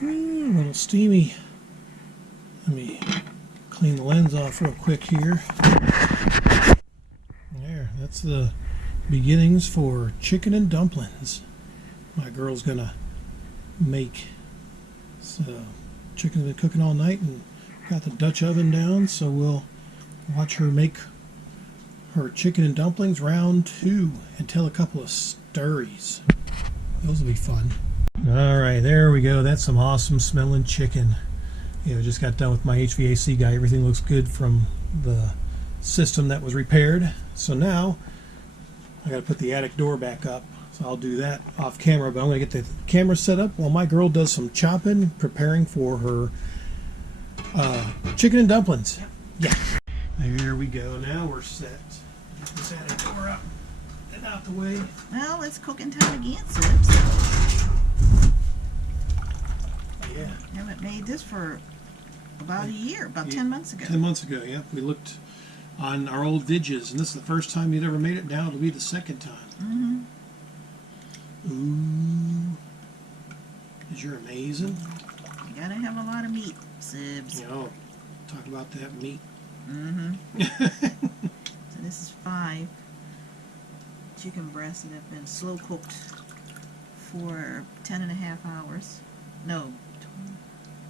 A little steamy. Let me clean the lens off real quick here. There, that's the beginnings for chicken and dumplings. My girl's gonna make chicken's been cooking all night and got the Dutch oven down, so we'll watch her make her chicken and dumplings round 2 and tell a couple of stories. Those will be fun. All right, there we go. That's some awesome smelling chicken. Just got done with my HVAC guy. Everything looks good from the system that was repaired. So now I got to put the attic door back up. So I'll do that off camera, but I'm going to get the camera set up while my girl does some chopping, preparing for her chicken and dumplings. Yeah. There we go. Now we're set. Get this attic door up and out the way. Well, it's cooking time again, Sips. Yeah. Haven't made this for about a year, about 10 months ago. 10 months ago, yeah. We looked on our old vidges, and this is the first time you'd ever made it. Now it'll be the second time. Ooh. Because you're amazing. You gotta have a lot of meat, Sibs. Talk about that meat. So this is 5 chicken breasts that have been slow cooked for 10.5 hours. No,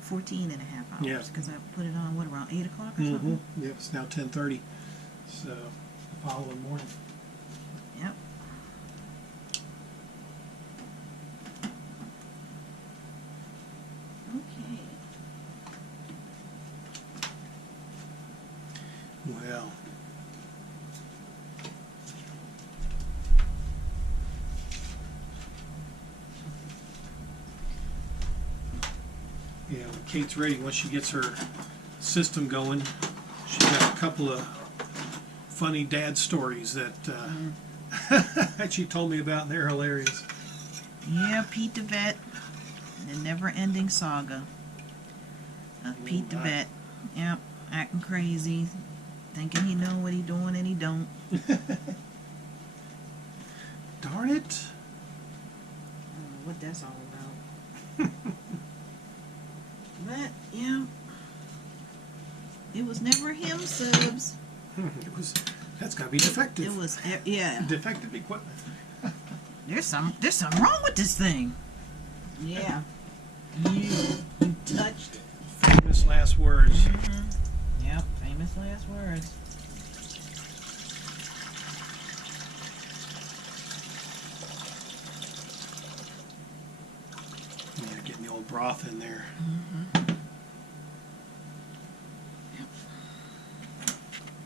14.5 hours. Yeah. Because I put it on, around 8 o'clock or something? Yeah, it's now 10:30. So, the following morning. Yep. Okay. Well. Yeah, when Kate's ready, once she gets her system going, she's got a couple of funny dad stories that that she told me about, and they're hilarious. Yeah, Pete the Vet. The never-ending saga of Pete the Vet. Yep, acting crazy, thinking he know what he doing and he don't. Darn it! I don't know what that's all about. But yeah, it was never him, Subs. That's got to be defective. It was, yeah. Defective equipment. There's something wrong with this thing. Yeah. You touched it. Famous last words. Yep, famous last words. Yeah, getting the old broth in there. Yep.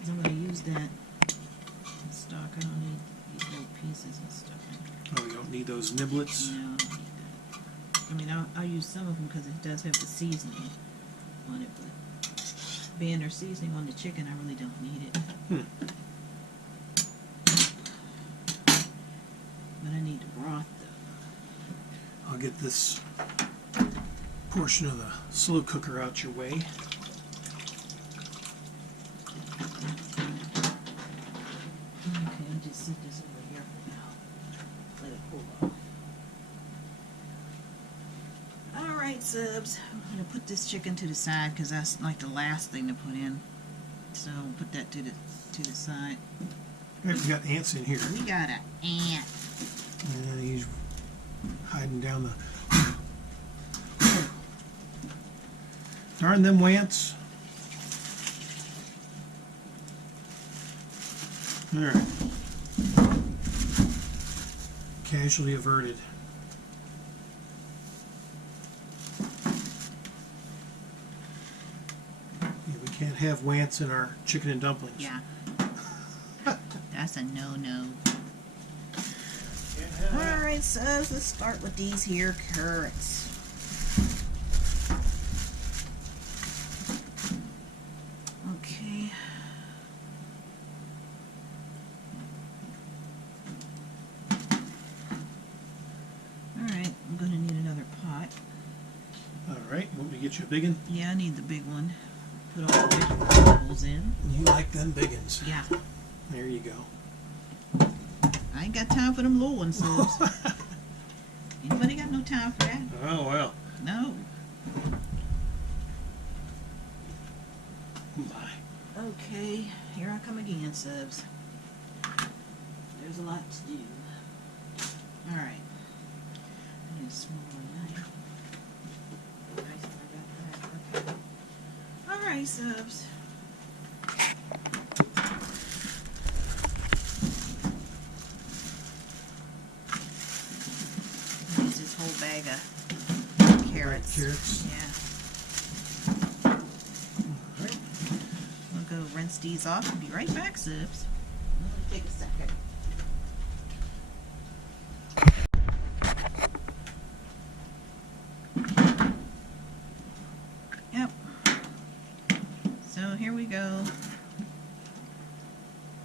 I'm going to use that stock. I don't need these little pieces and stuff. Oh, you don't need those niblets? No, I don't need that. I mean, I'll use some of them because it does have the seasoning on it, but being their seasoning on the chicken, I really don't need it. But I need the broth, though. I'll get this portion of the slow cooker out your way. Okay, I'll just set this over here for now. Let it cool off. Alright, Subs. I'm going to put this chicken to the side because that's like the last thing to put in. So we'll put that to the side. Right, we got ants in here. We got an ant. And he's hiding down the... Darn them ants. Alright. Casualty averted. Yeah, we can't have wants in our chicken and dumplings. Yeah. That's a no-no. Alright, so let's start with these here carrots. Okay. Alright, I'm going to need another pot. Alright, want me to get you a big one? Yeah, I need the big one. Put all the vegetables in. You like them big ones. Yeah. There you go. I ain't got time for them little ones, Subs. Anybody got no time for that? Oh, well. No. My. Okay, here I come again, subs. There's a lot to do. Alright. I need a smaller knife. Okay. Alright, subs. Use this whole bag of carrots. Carrots. Yeah. Alright. We'll go rinse these off and be right back, subs. Only take a second. Yep. So here we go.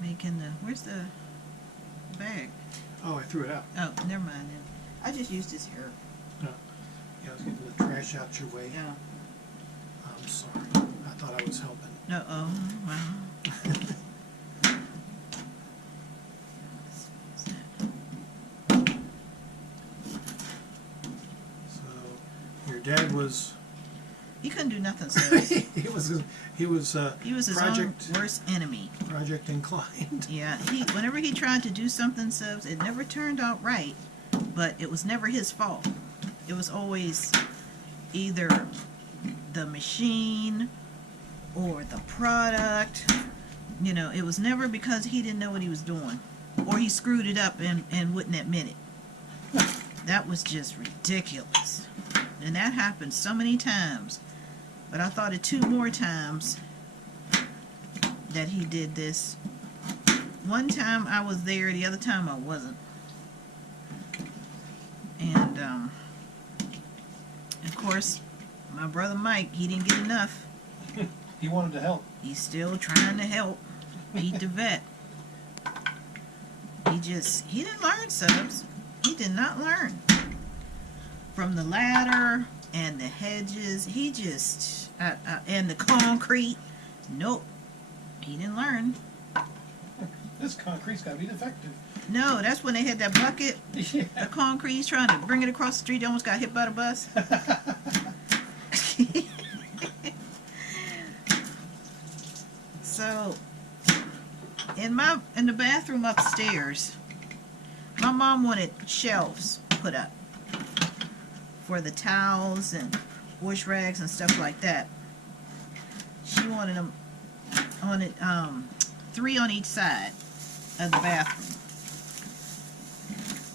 Making the, where's the bag? Oh, I threw it out. Oh, never mind then. I just used this here. Yeah, I was getting the trash out your way. Yeah. I'm sorry. I thought I was helping. Uh-oh. Wow. So, your dad was. He couldn't do nothing, so he was. He was his project own worst enemy. project inclined. Yeah, whenever he tried to do something, subs, it never turned out right, but it was never his fault. It was always either the machine or the product. You know, it was never because he didn't know what he was doing, or he screwed it up and wouldn't admit it. That was just ridiculous. And that happened so many times. But I thought of 2 more times that he did this. One time I was there, the other time I wasn't. And, of course, my brother Mike, he didn't get enough. He wanted to help. He's still trying to help Pete the vet. He didn't learn, subs. He did not learn. From the ladder and the hedges, he just, and the concrete. Nope. He didn't learn. This concrete's got to be defective. No, that's when they had that bucket. Yeah. The concrete, he's trying to bring it across the street. They almost got hit by the bus. So, in the bathroom upstairs, my mom wanted shelves put up for the towels and wash rags and stuff like that. She wanted them on it, 3 on each side of the bathroom.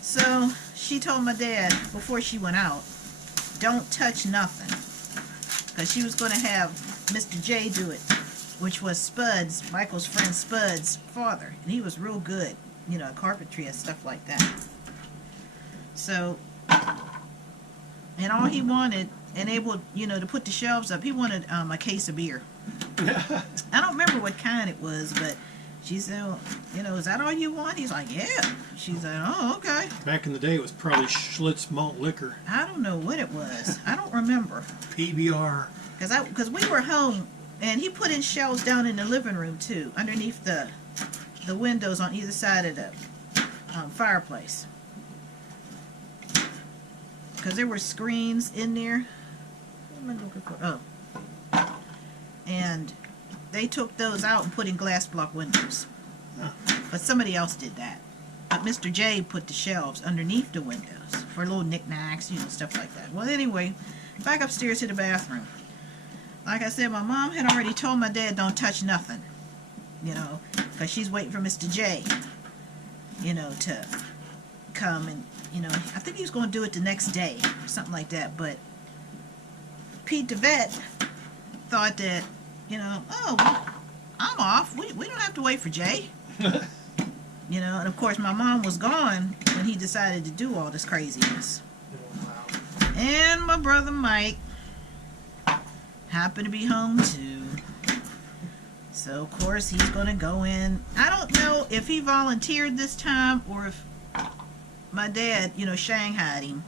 So she told my dad before she went out, don't touch nothing, because she was going to have Mr. J do it, which was Spud's, Michael's friend Spud's father, and he was real good, you know, carpentry and stuff like that. So, and all he wanted, and able, you know, to put the shelves up, he wanted a case of beer. I don't remember what kind it was, but she said, well, you know, is that all you want? He's like, yeah. She said, oh, okay. Back in the day, it was probably Schlitz malt liquor. I don't know what it was. I don't remember. PBR. Because we were home, and he put in shelves down in the living room, too, underneath the windows on either side of the fireplace. Because there were screens in there. What am I looking for? Oh. And they took those out and put in glass block windows. But somebody else did that. But Mr. J put the shelves underneath the windows for little knickknacks, you know, stuff like that. Well, anyway, back upstairs to the bathroom. Like I said, my mom had already told my dad don't touch nothing, you know, because she's waiting for Mr. J, you know, to come and, you know, I think he was going to do it the next day or something like that. But Pete the vet thought that, you know, oh, I'm off. We don't have to wait for Jay. You know, and of course my mom was gone when he decided to do all this craziness. And my brother Mike happened to be home too. So of course he's going to go in. I don't know if he volunteered this time or if my dad, you know, shanghaied him.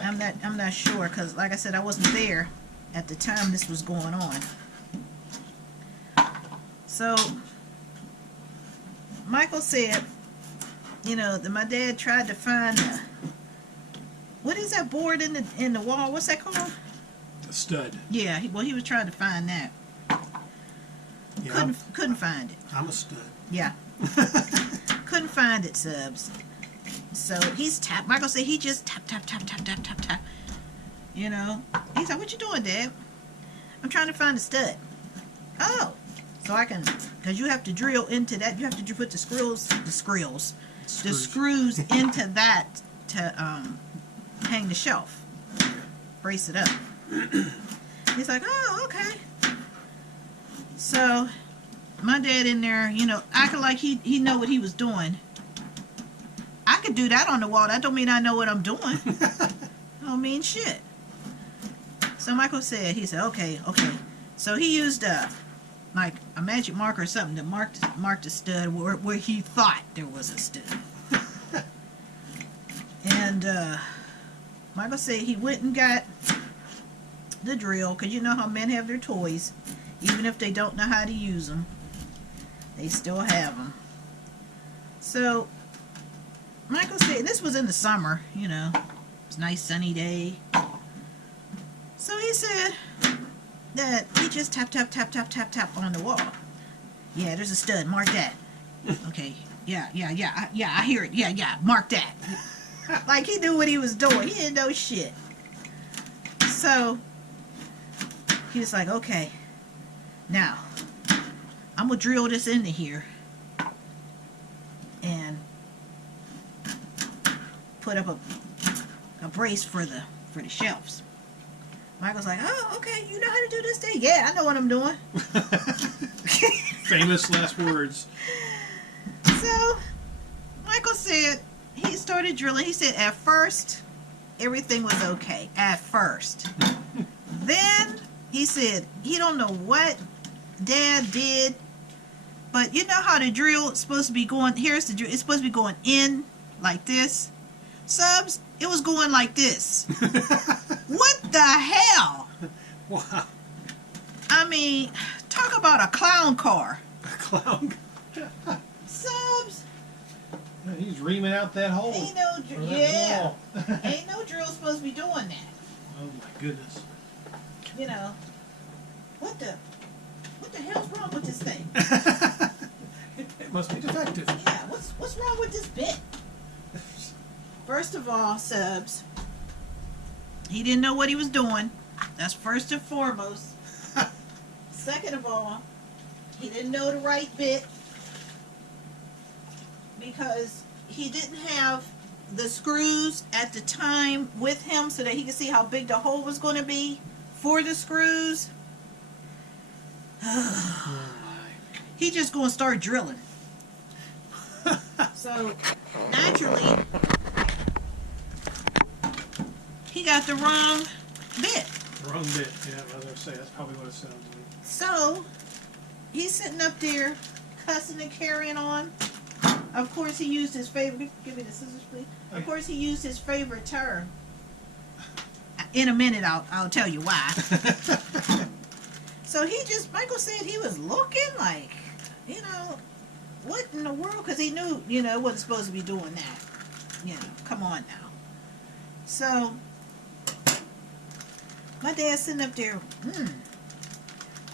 I'm not sure, because like I said, I wasn't there at the time this was going on. So Michael said, you know, that my dad tried to find what is that board in the wall? What's that called? A stud. Yeah. Well, he was trying to find that. Yeah, Couldn't find it. I'm a stud. Yeah. Couldn't find it, Subs. So he's tap. Michael said he just tap. You know. He's like, "What you doing, Dad?" "I'm trying to find a stud." "Oh, so I can, because you have to drill into that. You have to put the screws into that to hang the shelf, brace it up." He's like, "Oh, okay." So my dad in there, you know, acting like he know what he was doing. I could do that on the wall. That don't mean I know what I'm doing. Don't mean shit. So Michael said, he said, okay. So he used like a magic marker or something to mark the stud where he thought there was a stud. And Michael said he went and got the drill, because you know how men have their toys. Even if they don't know how to use them, they still have them. So Michael said, and this was in the summer, you know, it was a nice sunny day. So he said that he just tap on the wall. "Yeah, there's a stud. Mark that." "Okay. Yeah. I hear it. Yeah. Mark that." Like he knew what he was doing. He didn't know shit. So he was like, "Okay, now I'm gonna drill this into here and put up a brace for the shelves." Michael's like, "Oh, okay, you know how to do this thing?" "Yeah, I know what I'm doing." Famous last words. So Michael said he started drilling. He said at first everything was okay. At first. Then he said he don't know what Dad did, but you know how the drill is supposed to be going. Here's the drill. It's supposed to be going in like this. Subs, it was going like this. What the hell? Wow. I mean, talk about a clown car. A clown. Subs, He's reaming out that hole. ain't no Or that yeah, wall. ain't no drill supposed to be doing that. Oh my goodness. You know, what the hell's wrong with this thing? It must be defective. Yeah, what's wrong with this bit? First of all, Subs, he didn't know what he was doing. That's first and foremost. Second of all, he didn't know the right bit because he didn't have the screws at the time with him so that he could see how big the hole was going to be for the screws. He just going to start drilling. So naturally, he got the wrong bit. Wrong bit. Yeah, I was going to say, that's probably what it sounds like. So he's sitting up there cussing and carrying on. Of course he used his favorite, give me the scissors please. Of course he used his favorite term. In a minute I'll tell you why. So Michael said he was looking like, you know, what in the world? Because he knew, you know, it wasn't supposed to be doing that. You know, come on now. So my dad's sitting up there,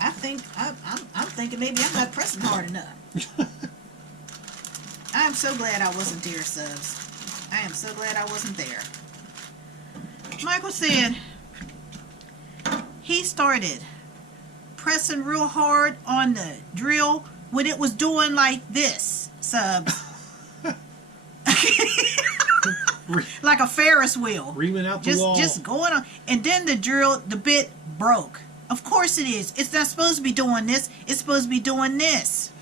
I think, I'm thinking maybe I'm not pressing hard enough. I'm so glad I wasn't there, Subs. I am so glad I wasn't there. Michael said he started pressing real hard on the drill when it was doing like this, Subs. Like a Ferris wheel. Reaming out the wall. Just going on. And then the bit broke. Of course it is. It's not supposed to be doing this. It's supposed to be doing this.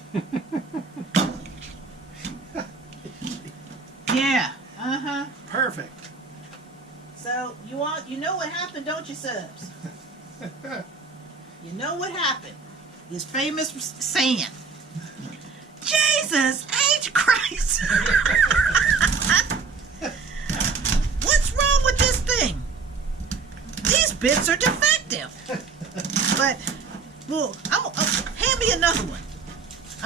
Yeah. Uh-huh. Perfect. So you know what happened, don't you, Subs? You know what happened. His famous saying, Jesus H. Christ. What's wrong with this thing? These bits are defective. But, well, hand me another one.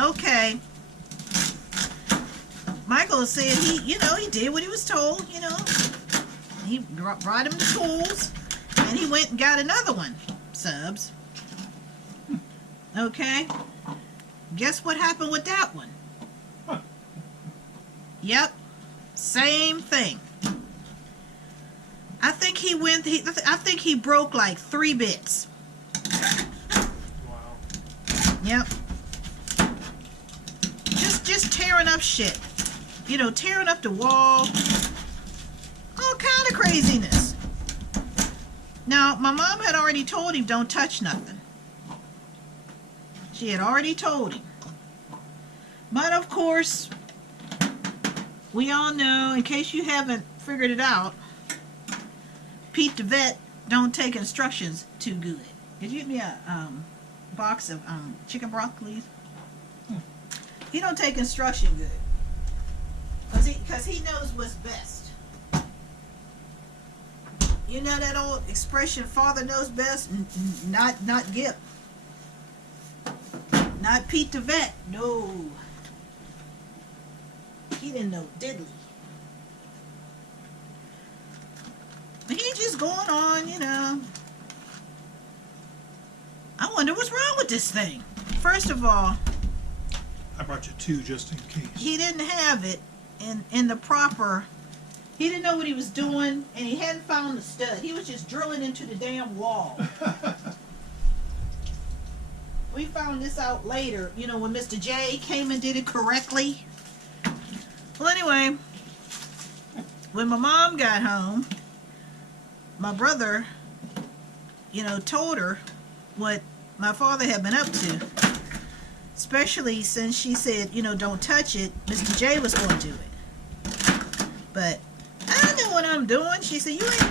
Okay. Michael said he did what he was told, you know. he brought him the tools, and he went and got another one, Subs. Okay? Guess what happened with that one? Huh. Yep. Same thing. I think he broke like 3 bits. Wow. Yep. Just tearing up shit. You know, tearing up the wall. All kind of craziness. Now, my mom had already told him don't touch nothing. She had already told him. But of course, we all know, in case you haven't figured it out, Pete the vet don't take instructions too good. Could you get me a box of chicken broth, please? He don't take instruction good. Because he knows what's best. You know that old expression, father knows best? Not Gip. Not Pete the vet. No. He didn't know diddly. But he just going on, you know. I wonder what's wrong with this thing. First of all, I brought you 2 just in case. he didn't have it in the proper. He didn't know what he was doing, and he hadn't found the stud. He was just drilling into the damn wall. We found this out later, you know, when Mr. J came and did it correctly. Well, anyway, when my mom got home, my brother, you know, told her what my father had been up to. Especially since she said, you know, don't touch it. Mr. J was going to do it. But I know what I'm doing. She said, you ain't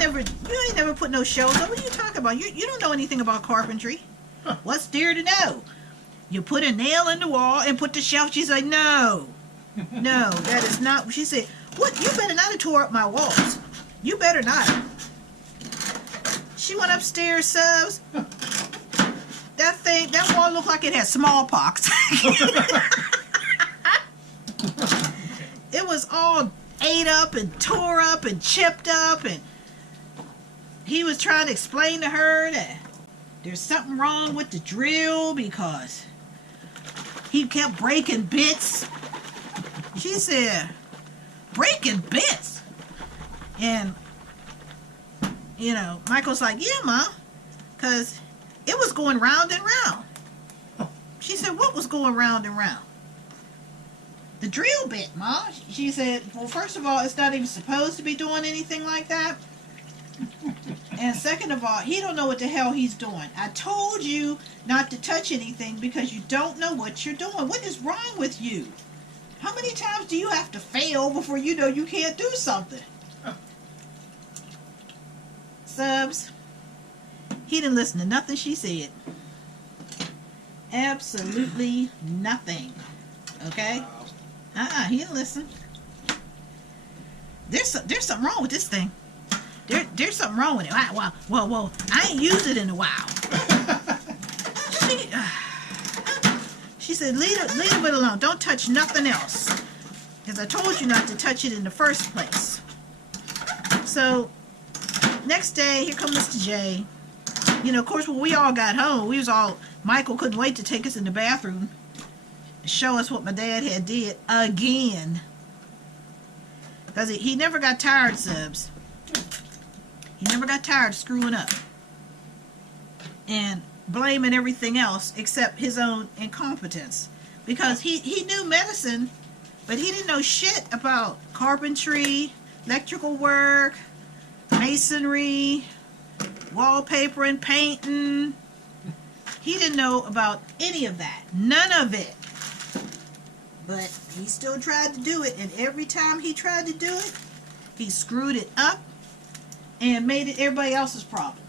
never put no shelves up. What are you talking about? You don't know anything about carpentry. Huh. What's there to know? You put a nail in the wall and put the shelf. She's like, no, that is not. She said, what? You better not have tore up my walls. You better not. She went upstairs, Subs. That wall looked like it had smallpox. It was all ate up and tore up and chipped up, and he was trying to explain to her that there's something wrong with the drill because he kept breaking bits. She said, breaking bits? And, you know, Michael's like, yeah, Ma, because it was going round and round. She said, what was going round and round? The drill bit, Ma. She said, well, first of all, it's not even supposed to be doing anything like that. And second of all, he don't know what the hell he's doing. I told you not to touch anything because you don't know what you're doing. What is wrong with you? How many times do you have to fail before you know you can't do something? Subs, he didn't listen to nothing she said. Absolutely nothing. Okay? He didn't listen. There's something wrong with this thing. There's something wrong with it. Well, I ain't used it in a while. She said, leave it alone. Don't touch nothing else. Because I told you not to touch it in the first place. So, next day, here comes Mr. J. You know, of course, when we all got home, Michael couldn't wait to take us in the bathroom to show us what my dad had did again. Because he never got tired, Subs. He never got tired of screwing up and blaming everything else except his own incompetence. Because he knew medicine, but he didn't know shit about carpentry, electrical work, masonry, wallpapering, painting. He didn't know about any of that. None of it. But he still tried to do it, and every time he tried to do it, he screwed it up and made it everybody else's problem.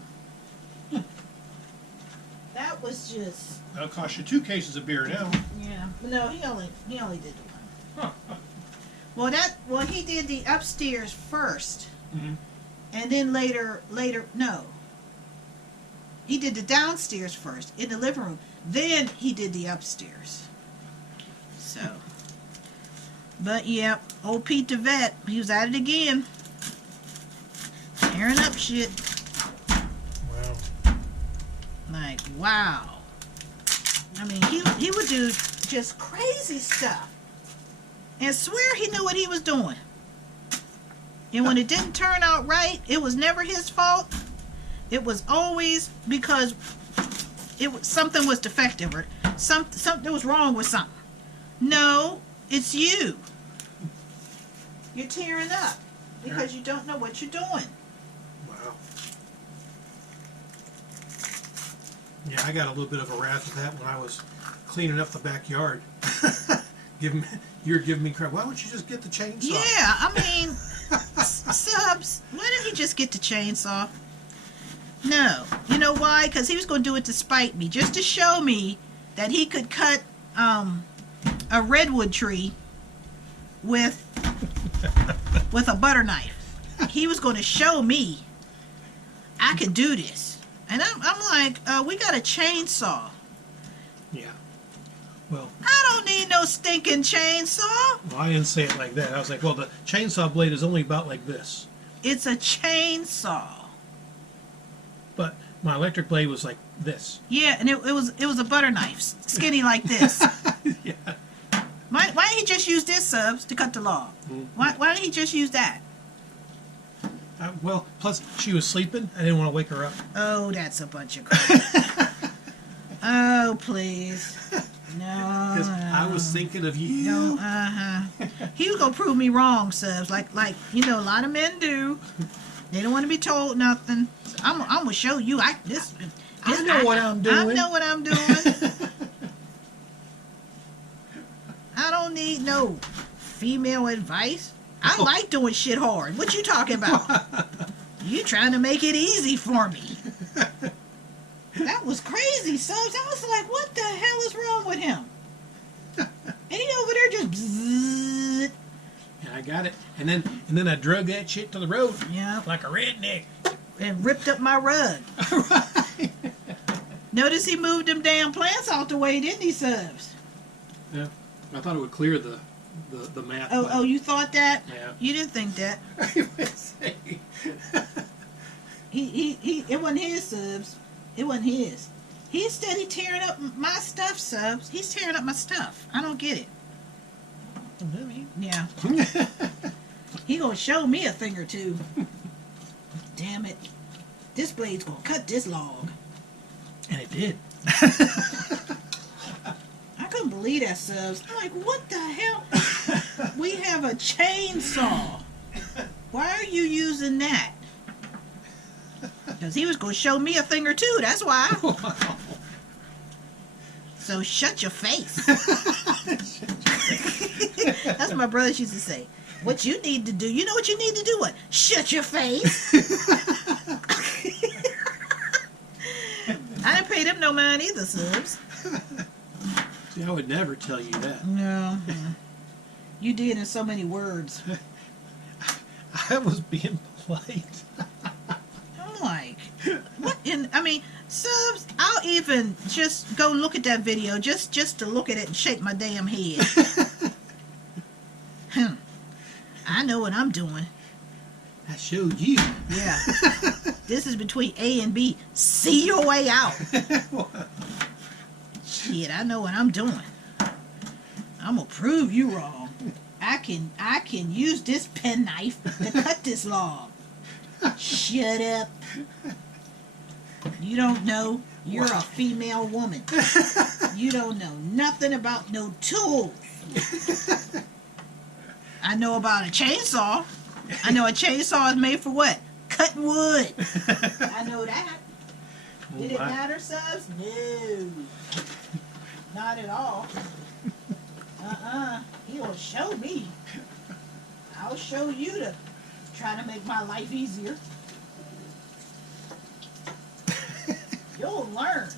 That was just... That'll cost you 2 cases of beer now. Yeah. No, he only did the one. Well, he did the upstairs first. Mm-hmm. And then later, no. He did the downstairs first, in the living room. Then he did the upstairs. So. But, yeah, old Pete the vet, he was at it again. tearing up shit. Wow. Like, wow. I mean, he would do just crazy stuff and swear he knew what he was doing. And when it didn't turn out right, it was never his fault. It was always because something was defective or something was wrong with something. No, it's you. You're tearing up because you don't know what you're doing. Wow. Yeah, I got a little bit of a wrath of that when I was cleaning up the backyard. You're giving me crap. Why don't you just get the chainsaw? Yeah, I mean, Subs, why didn't he just get the chainsaw? No. You know why? Because he was going to do it to spite me, just to show me that he could cut a redwood tree with a butter knife. He was going to show me I could do this. And I'm like, we got a chainsaw. Yeah. Well, I don't need no stinking chainsaw. well, I didn't say it like that. I was like, well, the chainsaw blade is only about like this. It's a chainsaw. But my electric blade was like this. Yeah, and it was a butter knife, skinny like this. Yeah. Why didn't he just use this, Subs, to cut the log? Mm-hmm. Why didn't he just use that? Well, plus she was sleeping. I didn't want to wake her up. Oh, that's a bunch of crap. Oh, please. No. Because I was thinking of you. No, He was gonna prove me wrong, Subs. Like you know, a lot of men do. They don't want to be told nothing. So I'm gonna show you. I know what I'm doing. I know what I'm doing. I don't need no female advice. I like doing shit hard. What you talking about? You trying to make it easy for me. That was crazy, Subs. I was like, what the hell is wrong with him? And he over there just bzzzt. Yeah, I got it. And then I drug that shit to the road. Yeah. Like a redneck. And ripped up my rug. Right. Notice he moved them damn plants out the way, didn't he, Subs? Yeah. I thought it would clear the mat. Oh, you thought that? Yeah. You didn't think that. It wasn't his, Subs. It wasn't his. He's steady tearing up my stuff, Subs. He's tearing up my stuff. I don't get it. Yeah. He gonna show me a thing or two. Damn it. This blade's gonna cut this log. And it did. I couldn't believe that, Subs. I'm like, what the hell? We have a chainsaw. Why are you using that? Because he was going to show me a thing or two. That's why. Wow. So shut your face. That's what my brothers used to say. What you need to do, you know what you need to do? What? Shut your face. I didn't pay them no mind either, Subs. See, I would never tell you that. No. You did in so many words. I was being polite. I'm like, what? I mean, Subs, I'll even just go look at that video just to look at it and shake my damn head. I know what I'm doing. I showed you. Yeah. This is between A and B. See your way out. Shit, I know what I'm doing. I'm gonna prove you wrong. I can use this penknife to cut this log. Shut up. You don't know. You're a female woman. You don't know nothing about no tools. I know about a chainsaw. I know a chainsaw is made for what? Cutting wood. I know that. Did it matter, Subs? No. Not at all. He'll show me. I'll show you to try to make my life easier. You'll learn.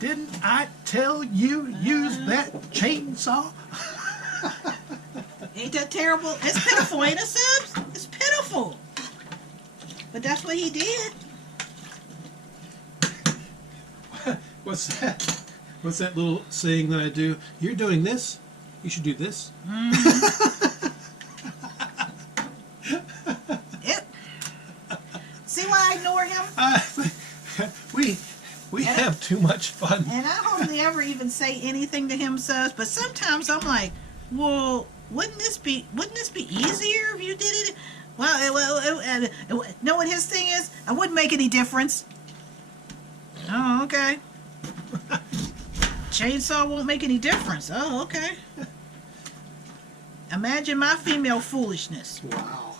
Didn't I tell you use that chainsaw? Ain't that terrible? It's pitiful, ain't it, Subs? It's pitiful. But that's what he did. What's that? What's that little saying that I do? You're doing this. You should do this. Mm-hmm. See why I ignore him? We have too much fun. And I hardly ever even say anything to him, subs. But sometimes I'm like, well, wouldn't this be easier if you did it? Know what his thing is? I wouldn't make any difference. Oh, okay. Chainsaw won't make any difference. Oh, okay. Imagine my female foolishness. Wow.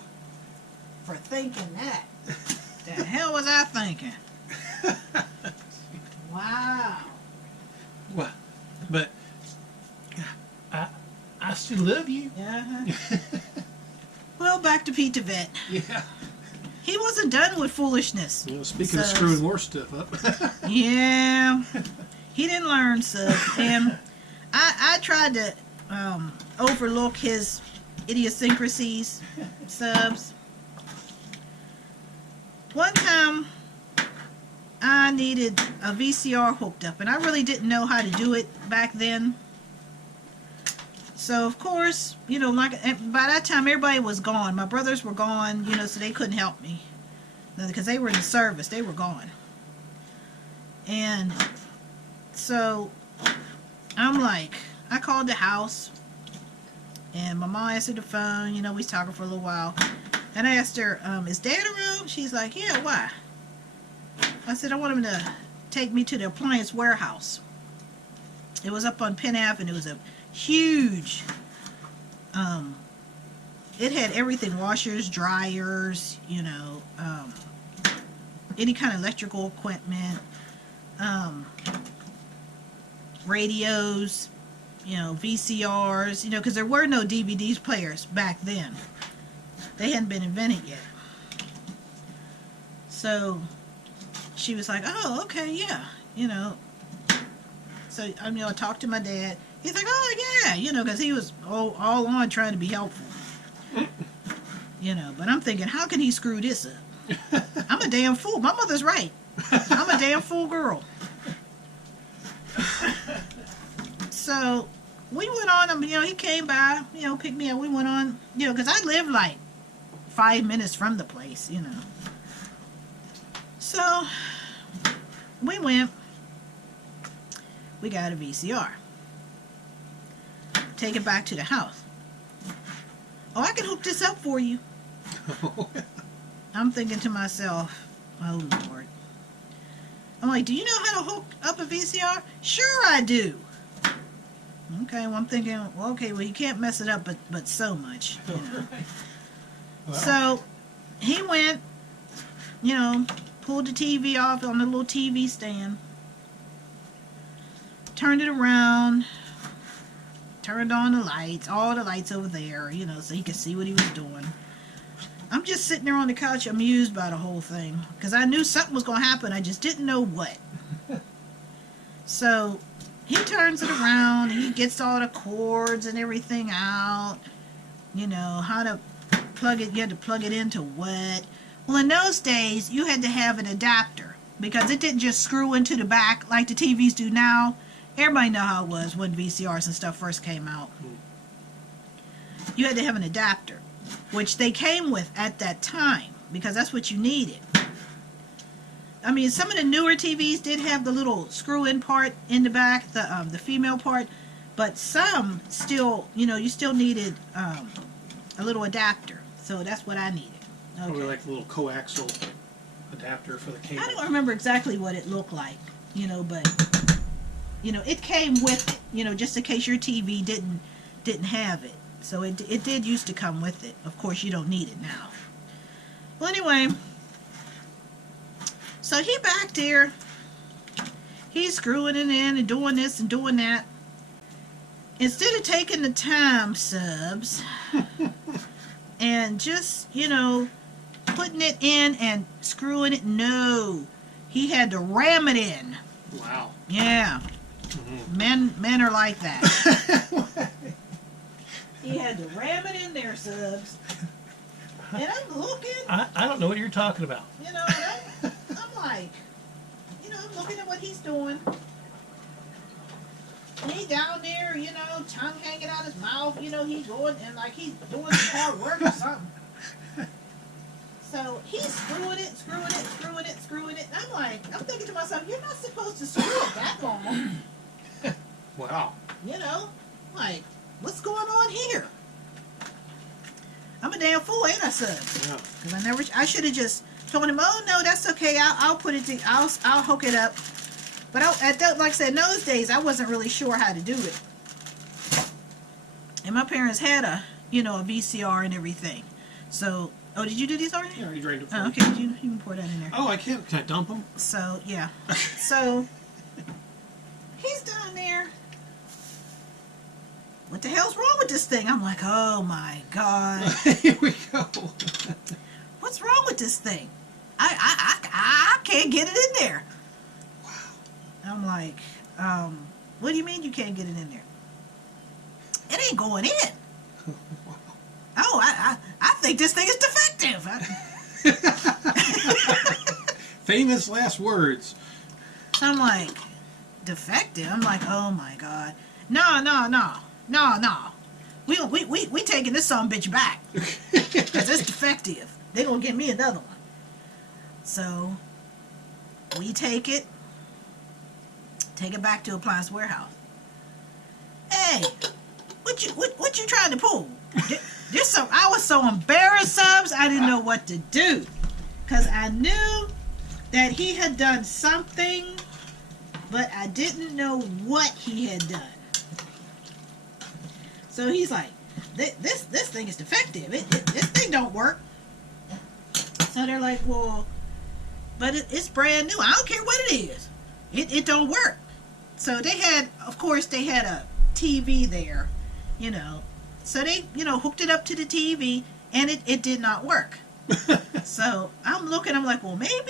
For thinking that. The hell was I thinking? Wow. Well, but I still love you. Yeah. Well, back to Pete the Vet. Yeah. He wasn't done with foolishness. Well, speaking of screwing more stuff up. Yeah. He didn't learn stuff. And I tried to overlook his idiosyncrasies, subs. One time, I needed a VCR hooked up, and I really didn't know how to do it back then. So, of course, you know, like by that time, everybody was gone. My brothers were gone, you know, so they couldn't help me. Because they were in the service. They were gone. And so, I'm like, I called the house, and my mom answered the phone. You know, we was talking for a little while. And I asked her, is Dad around? She's like, yeah, why? I said, I want him to take me to the appliance warehouse. It was up on Penn Ave, and it was a huge, it had everything, washers, dryers, you know, any kind of electrical equipment, radios, you know, VCRs, you know, because there were no DVD players back then. They hadn't been invented yet. So she was like, oh, okay, yeah, you know. So, I mean, I talked to my dad. He's like, oh, yeah, you know, because he was all on trying to be helpful. You know, but I'm thinking, how can he screw this up? I'm a damn fool. My mother's right. I'm a damn fool girl. So, we went on, you know, he came by, you know, picked me up. We went on, you know, because I lived like 5 minutes from the place, you know. So, we went. We got a VCR. Take it back to the house. Oh, I can hook this up for you. I'm thinking to myself, oh Lord. I'm like, do you know how to hook up a VCR? Sure I do. Okay, well I'm thinking, well, okay, well you can't mess it up but so much. You know? Wow. So he went, you know, pulled the TV off on the little TV stand. Turned it around, turned on the lights, all the lights over there, you know, so he could see what he was doing. I'm just sitting there on the couch amused by the whole thing because I knew something was going to happen. I just didn't know what. So he turns it around and he gets all the cords and everything out, you know, how to plug it. You had to plug it into what. Well, in those days, you had to have an adapter because it didn't just screw into the back like the TVs do now. Everybody know how it was when VCRs and stuff first came out. You had to have an adapter, which they came with at that time because that's what you needed. I mean, some of the newer TVs did have the little screw-in part in the back, the female part, but some still, you know, you still needed a little adapter. So that's what I needed. Okay. Probably like a little coaxial adapter for the cable. I don't remember exactly what it looked like, you know, but you know, it came with it, you know, just in case your TV didn't have it. So it did used to come with it. Of course, you don't need it now. Well, anyway, so he back there, he's screwing it in and doing this and doing that. Instead of taking the time, subs, and just, you know, putting it in and screwing it, no, he had to ram it in. Wow. Yeah. Mm-hmm. Men are like that. He had to ram it in there, subs. And I'm looking. I don't know what you're talking about. You know, I'm like, you know, I'm looking at what he's doing. And he down there, you know, tongue hanging out his mouth. You know, he's going and like he's doing some hard work or something. So he's screwing it, screwing it, screwing it, screwing it. And I'm thinking to myself, you're not supposed to screw it that long. Wow. You know, like, what's going on here? I'm a damn fool, ain't I, son? Yeah. Because I should have just told him, oh no, that's okay. I'll put it. I'll hook it up. But like I said, in those days, I wasn't really sure how to do it. And my parents had a VCR and everything. So, oh, did you do these already? Yeah, I already drained it. Oh, okay. You can pour that in there. Oh, I can't. Can I dump them? So, yeah. So, he's down there. What the hell's wrong with this thing? I'm like, oh my God. Here we go. What's wrong with this thing? I can't get it in there. Wow. I'm like, what do you mean you can't get it in there? It ain't going in. Wow. Oh, I think this thing is defective. Famous last words. I'm like, defective? I'm like, oh my God. No. We taking this bitch back. Because it's defective. They're going to get me another one. So, we take it back to Appliance Warehouse. Hey, what you trying to pull? I was so embarrassed, Subs, I didn't know what to do. Because I knew that he had done something, but I didn't know what he had done. So he's like, this thing is defective. This thing don't work. So they're like, well, but it's brand new. I don't care what it is. It don't work. So they had a TV there, So they, hooked it up to the TV, and it did not work. So I'm like, well, maybe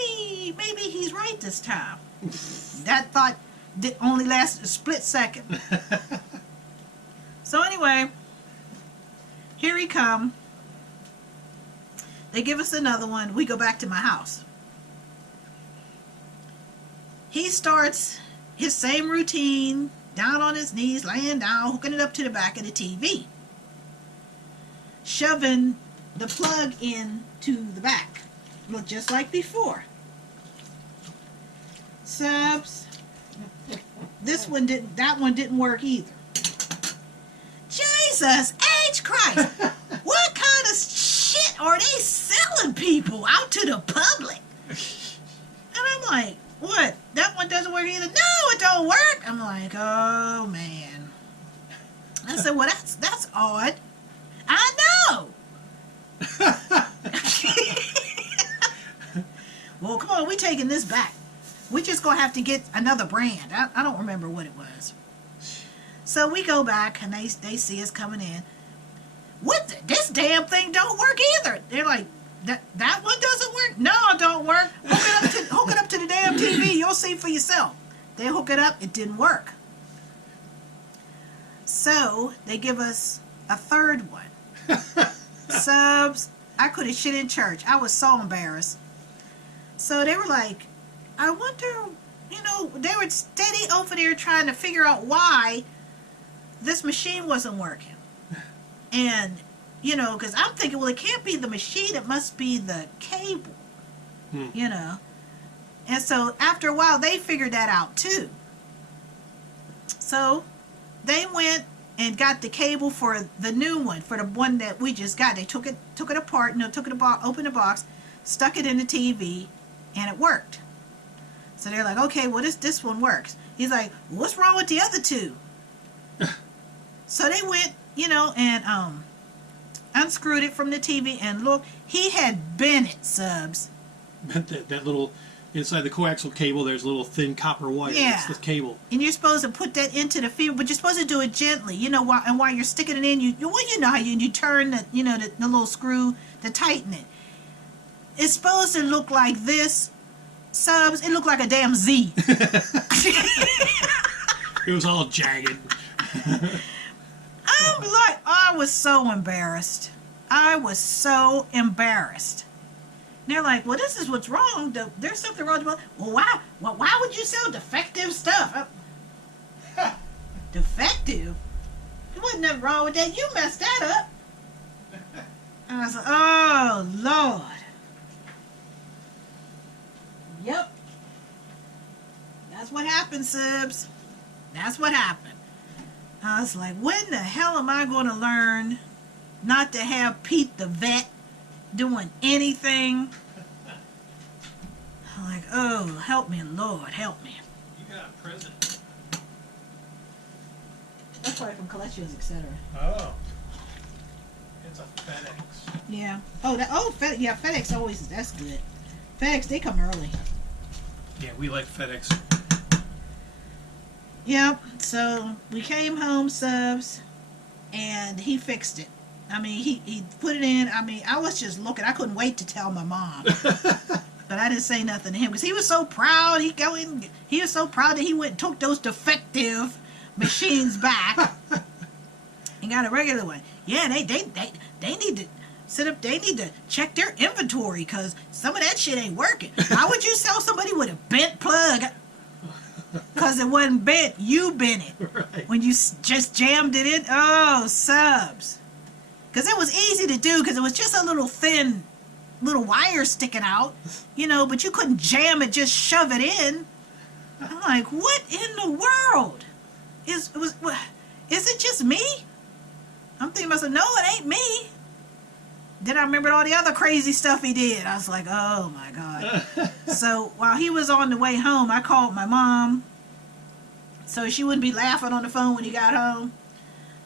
he's right this time. That thought only lasted a split second. So anyway, here he come. They give us another one. We go back to my house. He starts his same routine, down on his knees, laying down, hooking it up to the back of the TV. Shoving the plug in to the back. Look, just like before. Subs, that one didn't work either. Jesus H. Christ! What kind of shit are they selling people out to the public? And I'm like, what? That one doesn't work either? No, it don't work! I'm like, oh man. I said, well, that's odd. I know! Well, come on, we taking this back. We just gonna have to get another brand. I don't remember what it was. So we go back, and they see us coming in. This damn thing don't work either. They're like, that one doesn't work? No, it don't work. Hook it up to the damn TV. You'll see for yourself. They hook it up. It didn't work. So they give us a third one. Subs, I could have shit in church. I was so embarrassed. So they were like, I wonder, they were steady over there trying to figure out why this machine wasn't working. And, because I'm thinking, well, it can't be the machine, it must be the cable, And so after a while, they figured that out too. So they went and got the cable for the new one, for the one that we just got. They took it apart, opened the box, stuck it in the TV, and it worked. So they're like, okay, well, this one works. He's like, what's wrong with the other two? So they went, and unscrewed it from the TV, and look, he had bent it, Subs. that little, inside the coaxial cable, there's a little thin copper wire. Yeah. That's the cable. And you're supposed to put that into the feeder, but you're supposed to do it gently, while you're sticking it in, you know how you turn the little screw to tighten it. It's supposed to look like this, Subs. It looked like a damn Z. It was all jagged. I was so embarrassed. And they're like, well, this is what's wrong. There's something wrong. Well, why would you sell defective stuff? Defective? There wasn't nothing wrong with that. You messed that up. And I was like, oh, Lord. Yep. That's what happened, Subs. That's what happened. I was like, when the hell am I going to learn not to have Pete the vet doing anything? I'm like, oh, help me, Lord, help me. You got a present. That's probably from Colections, etc. Oh. It's a FedEx. Yeah. Oh, yeah, FedEx always, that's good. FedEx, they come early. Yeah, we like FedEx. Yep. So we came home, Subs, and he fixed it. I mean, he put it in. I mean, I was just looking. I couldn't wait to tell my mom. But I didn't say nothing to him because he was so proud. He was so proud that he went and took those defective machines back and got a regular one. Yeah, they need to sit up. They need to check their inventory because some of that shit ain't working. Why would you sell somebody with a bent plug? Because it wasn't bent, you bent it. Right. When you just jammed it in. Oh, Subs. Because it was easy to do because it was just a little thin little wire sticking out, you know, but you couldn't jam it, just shove it in. I'm like, what in the world? Is it just me? I'm thinking to myself, no, it ain't me. Then I remembered all the other crazy stuff he did. I was like, oh my God. So while he was on the way home, I called my mom so she wouldn't be laughing on the phone when he got home.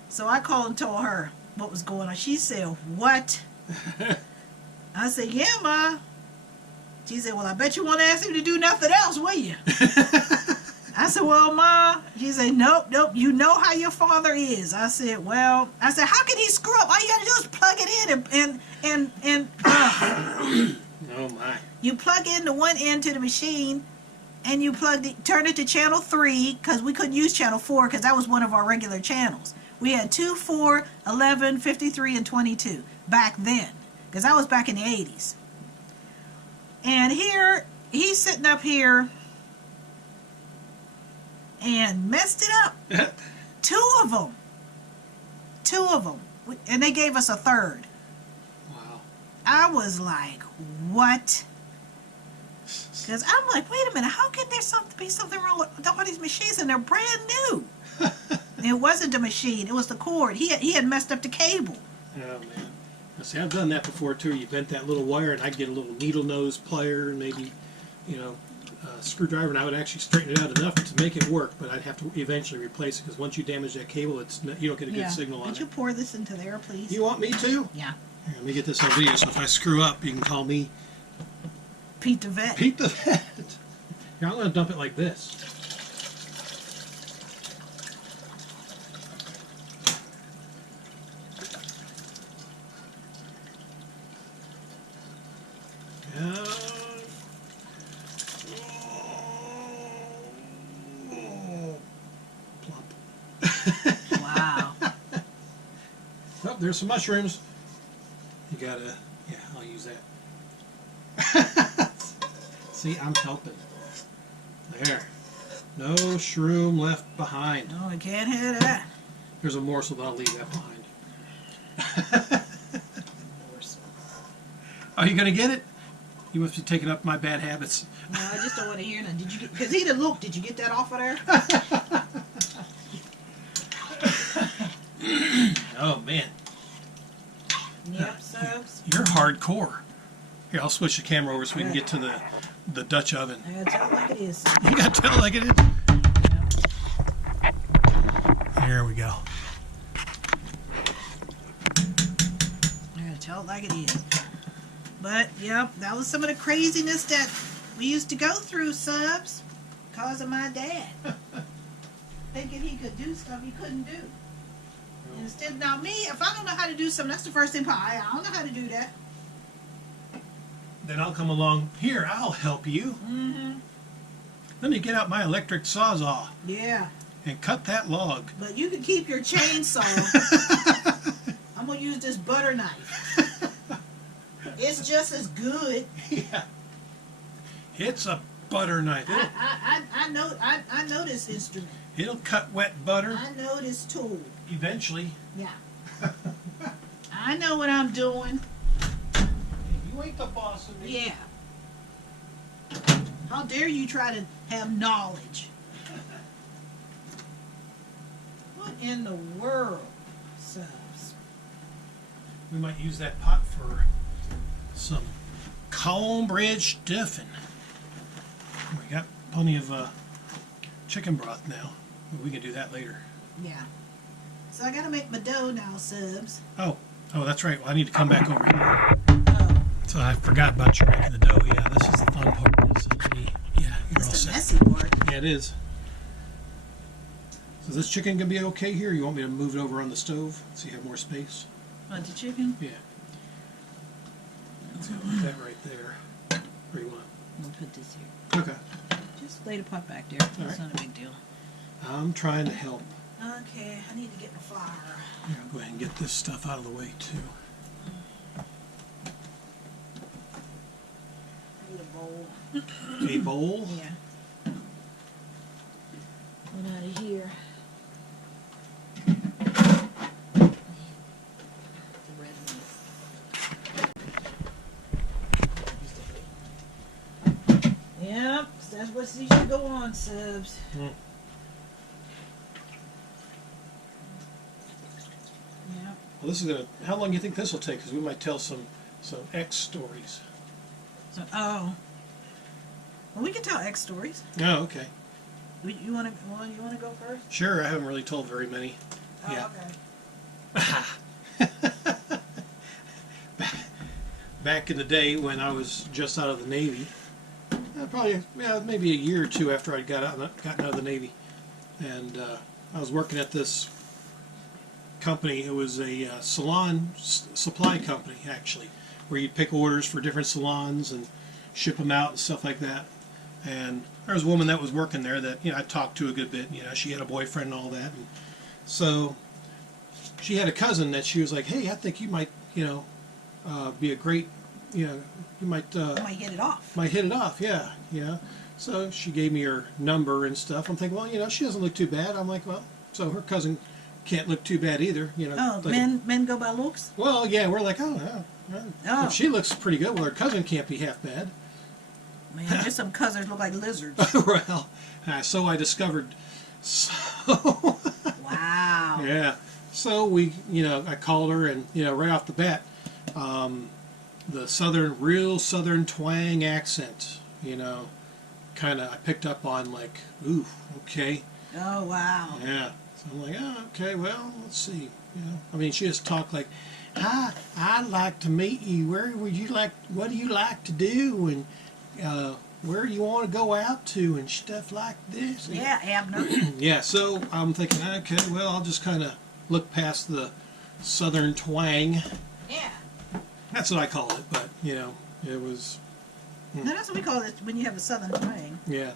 So I called and told her what was going on. She said, what? I said, yeah, Ma. She said, well, I bet you won't ask him to do nothing else, will you? I said, well, Ma. She said, nope. You know how your father is. I said, well, how can he screw up? All you got to do is plug it in and Oh, my. You plug in the one end to the machine and you turn it to channel 3 because we couldn't use channel 4 because that was one of our regular channels. We had 2, 4, 11, 53, and 22 back then because I was back in the 80s. And here, he's sitting up here and messed it up. Two of them. And they gave us a third. Wow. I was like, what? Because I'm like, wait a minute, how can there be something wrong with all these machines and they're brand new? It wasn't the machine, it was the cord. He had messed up the cable. Oh, man. Now, see, I've done that before, too. You bent that little wire, and I'd get a little needle nose plier and maybe, a screwdriver, and I would actually straighten it out enough to make it work, but I'd have to eventually replace it because once you damage that cable, you don't get a good signal on it. Could you pour this into there, please? You want me to? Yeah. Here, let me get this on video, so if I screw up, you can call me Pete the Vet. Pete the Vet. Here, I'm going to dump it like this. Plump. Wow. Oh, there's some mushrooms. You gotta, I'll use that. See, I'm helping. There. No shroom left behind. No, I can't have that. There's a morsel, but I'll leave that behind. Are you gonna get it? You must be taking up my bad habits. No, I just don't want to hear none. Did you get? Because did you get that off of there? Oh man. Yep, Subs. You're hardcore. Here, I'll switch the camera over so we can get to the Dutch oven. I gotta tell it like it is. You gotta tell it like it is. There we go. I gotta tell it like it is. But, yep, that was some of the craziness that we used to go through, Subs, because of my dad. Thinking he could do stuff he couldn't do. Instead, now me, if I don't know how to do something, that's the first thing, I don't know how to do that. Then I'll come along. Here, I'll help you. Mm-hmm. Let me get out my electric sawzall Yeah. and cut that log. But you can keep your chainsaw. I'm going to use this butter knife. It's just as good. Yeah. It's a butter knife. I know this instrument. It'll cut wet butter. I know this tool. Eventually. Yeah. I know what I'm doing. You ain't the boss of me. Yeah. How dare you try to have knowledge? What in the world, Subs? We might use that pot for some cornbread stuffing. We got plenty of chicken broth now. We can do that later. Yeah. So I gotta make my dough now, Subs. Oh, that's right. Well, I need to come back over here. Oh, So I forgot about you making the dough. Yeah, this is the fun part. This is me. Yeah, you're all that's the set. messy part. Yeah, it is. So is this chicken gonna be okay here? You want me to move it over on the stove so you have more space? Want the chicken? Yeah. Let's go with that right there. Where you want? We'll put this here. Okay. Just lay the pot back there. All It's right. not a big deal. I'm trying to help. Okay, I need to get my flour. Here, I'll go ahead and get this stuff out of the way too. I need a bowl. A bowl. Yeah. One out of here. The red one. Yep, that's what you should go on, Subs. Mm. Yep. Well, this is gonna. How long do you think this will take? Because we might tell some X stories. So, oh. Well, we can tell X stories. Oh, okay. You want to go first? Sure. I haven't really told very many. Oh, Yeah. okay. Back in the day when I was just out of the Navy, probably maybe a year or two after I'd gotten out of the Navy, and I was working at this company. It was a salon supply company, actually, where you'd pick orders for different salons and ship them out and stuff like that. And there was a woman that was working there that I talked to a good bit. She had a boyfriend and all that, and so she had a cousin that she was like, "Hey, I think you might be a great you might Might hit it off. might hit it off." Yeah. So she gave me her number and stuff. I'm thinking, well, she doesn't look too bad. I'm like, well, so her cousin can't look too bad either. Oh, like, men go by looks? well, yeah, we're like, oh. Oh. If she looks pretty good, well, her cousin can't be half bad. Man, there's some cousins look like lizards. Well, so I discovered. So Wow. yeah. So I called her, and right off the bat, the real southern twang accent, kind of I picked up on, like, ooh, okay. Oh, wow. Yeah. So I'm like, oh, okay, well, let's see. I mean, she just talked like, hi, I'd like to meet you. What do you like to do? And where do you want to go out to and stuff like this? Yeah, Abner. Yeah, so I'm thinking, okay, well, I'll just kind of look past the southern twang. Yeah. That's what I call it, but, it was, No, that's what we call it when you have a southern twang. yeah.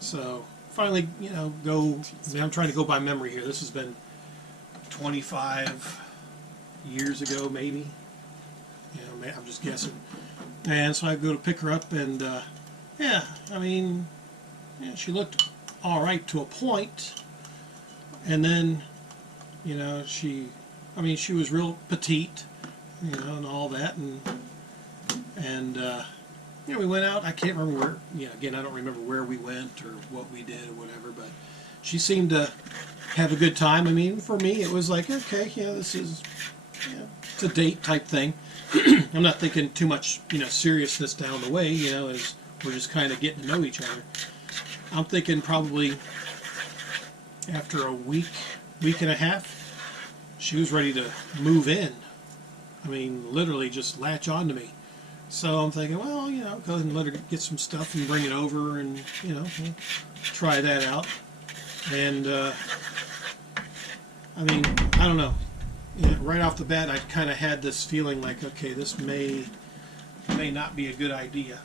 So finally, I'm trying to go by memory here. This has been 25 years ago, maybe. I'm just guessing. And so I go to pick her up, and she looked all right to a point. And then, she was real petite, and all that, and we went out. I can't remember where. Again, I don't remember where we went or what we did or whatever. But she seemed to have a good time. I mean, for me, it was like, okay, this is, it's a date type thing. I'm not thinking too much, seriousness down the way. As we're just kind of getting to know each other. I'm thinking probably after a week and a half, she was ready to move in. I mean, literally just latch on to me. So I'm thinking, well, go ahead and let her get some stuff and bring it over, and we'll try that out. And I don't know. Right off the bat, I kind of had this feeling like, okay, this may not be a good idea.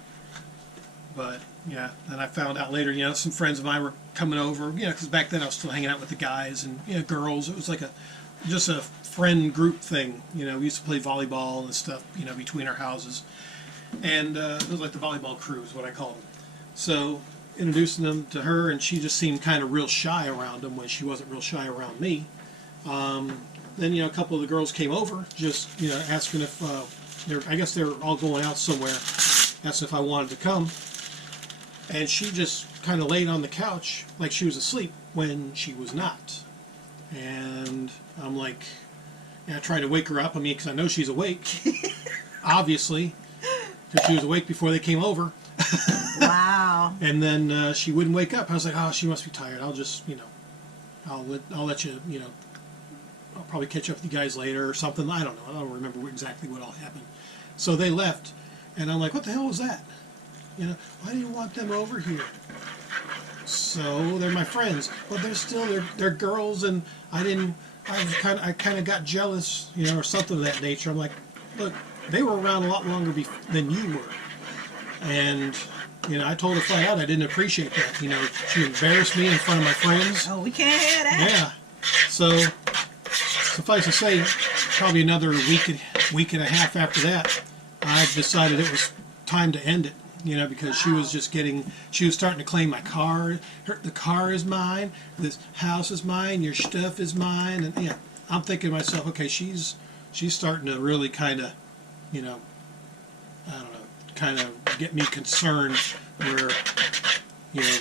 But yeah, and I found out later, some friends of mine were coming over, because back then I was still hanging out with the guys and girls. It was like just a friend group thing. We used to play volleyball and stuff, between our houses. And it was like the volleyball crew is what I called them. So introducing them to her, and she just seemed kind of real shy around them when she wasn't real shy around me. Then a couple of the girls came over, just asking if I guess they were all going out somewhere, asking if I wanted to come. and she just kind of laid on the couch like she was asleep when she was not. And I'm like, I tried to wake her up. I mean, because I know she's awake, obviously, because she was awake before they came over. Wow. And then she wouldn't wake up. I was like, oh, she must be tired. I'll just, I'll let you, I'll probably catch up with you guys later or something. I don't know. I don't remember exactly what all happened. So they left, and I'm like, what the hell was that? Why do you want them over here? So they're my friends, but they're girls, and I kind of got jealous, or something of that nature. I'm like, look, they were around a lot longer than you were, and I told her flat out I didn't appreciate that. She embarrassed me in front of my friends. Oh, we can't have that. Yeah. So suffice to say, probably another week and a half after that, I decided it was time to end it. Because she was starting to claim my car. The car is mine. This house is mine. Your stuff is mine. And I'm thinking to myself, okay, she's starting to really kind of, I don't know, kind of get me concerned. Where,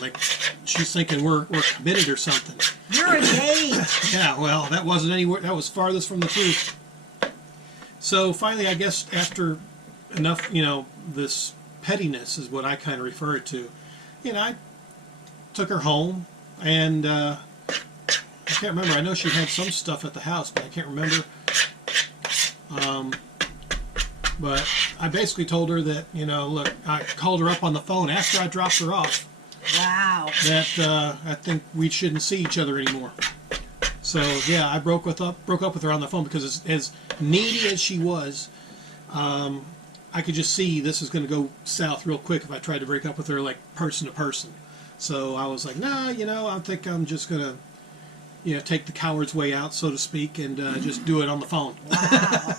like she's thinking we're committed or something. You're engaged. Yeah. Well, that wasn't anywhere. That was farthest from the truth. So finally, I guess after enough, this pettiness is what I kind of refer it to. I took her home, and I can't remember. I know she had some stuff at the house, but I can't remember. But I basically told her that, look, I called her up on the phone after I dropped her off. Wow. That I think we shouldn't see each other anymore. So yeah, I broke up with her on the phone because as needy as she was, I could just see this is going to go south real quick if I tried to break up with her like person to person. So I was like, nah, I think I'm just going to, take the coward's way out, so to speak, and just do it on the phone. Wow.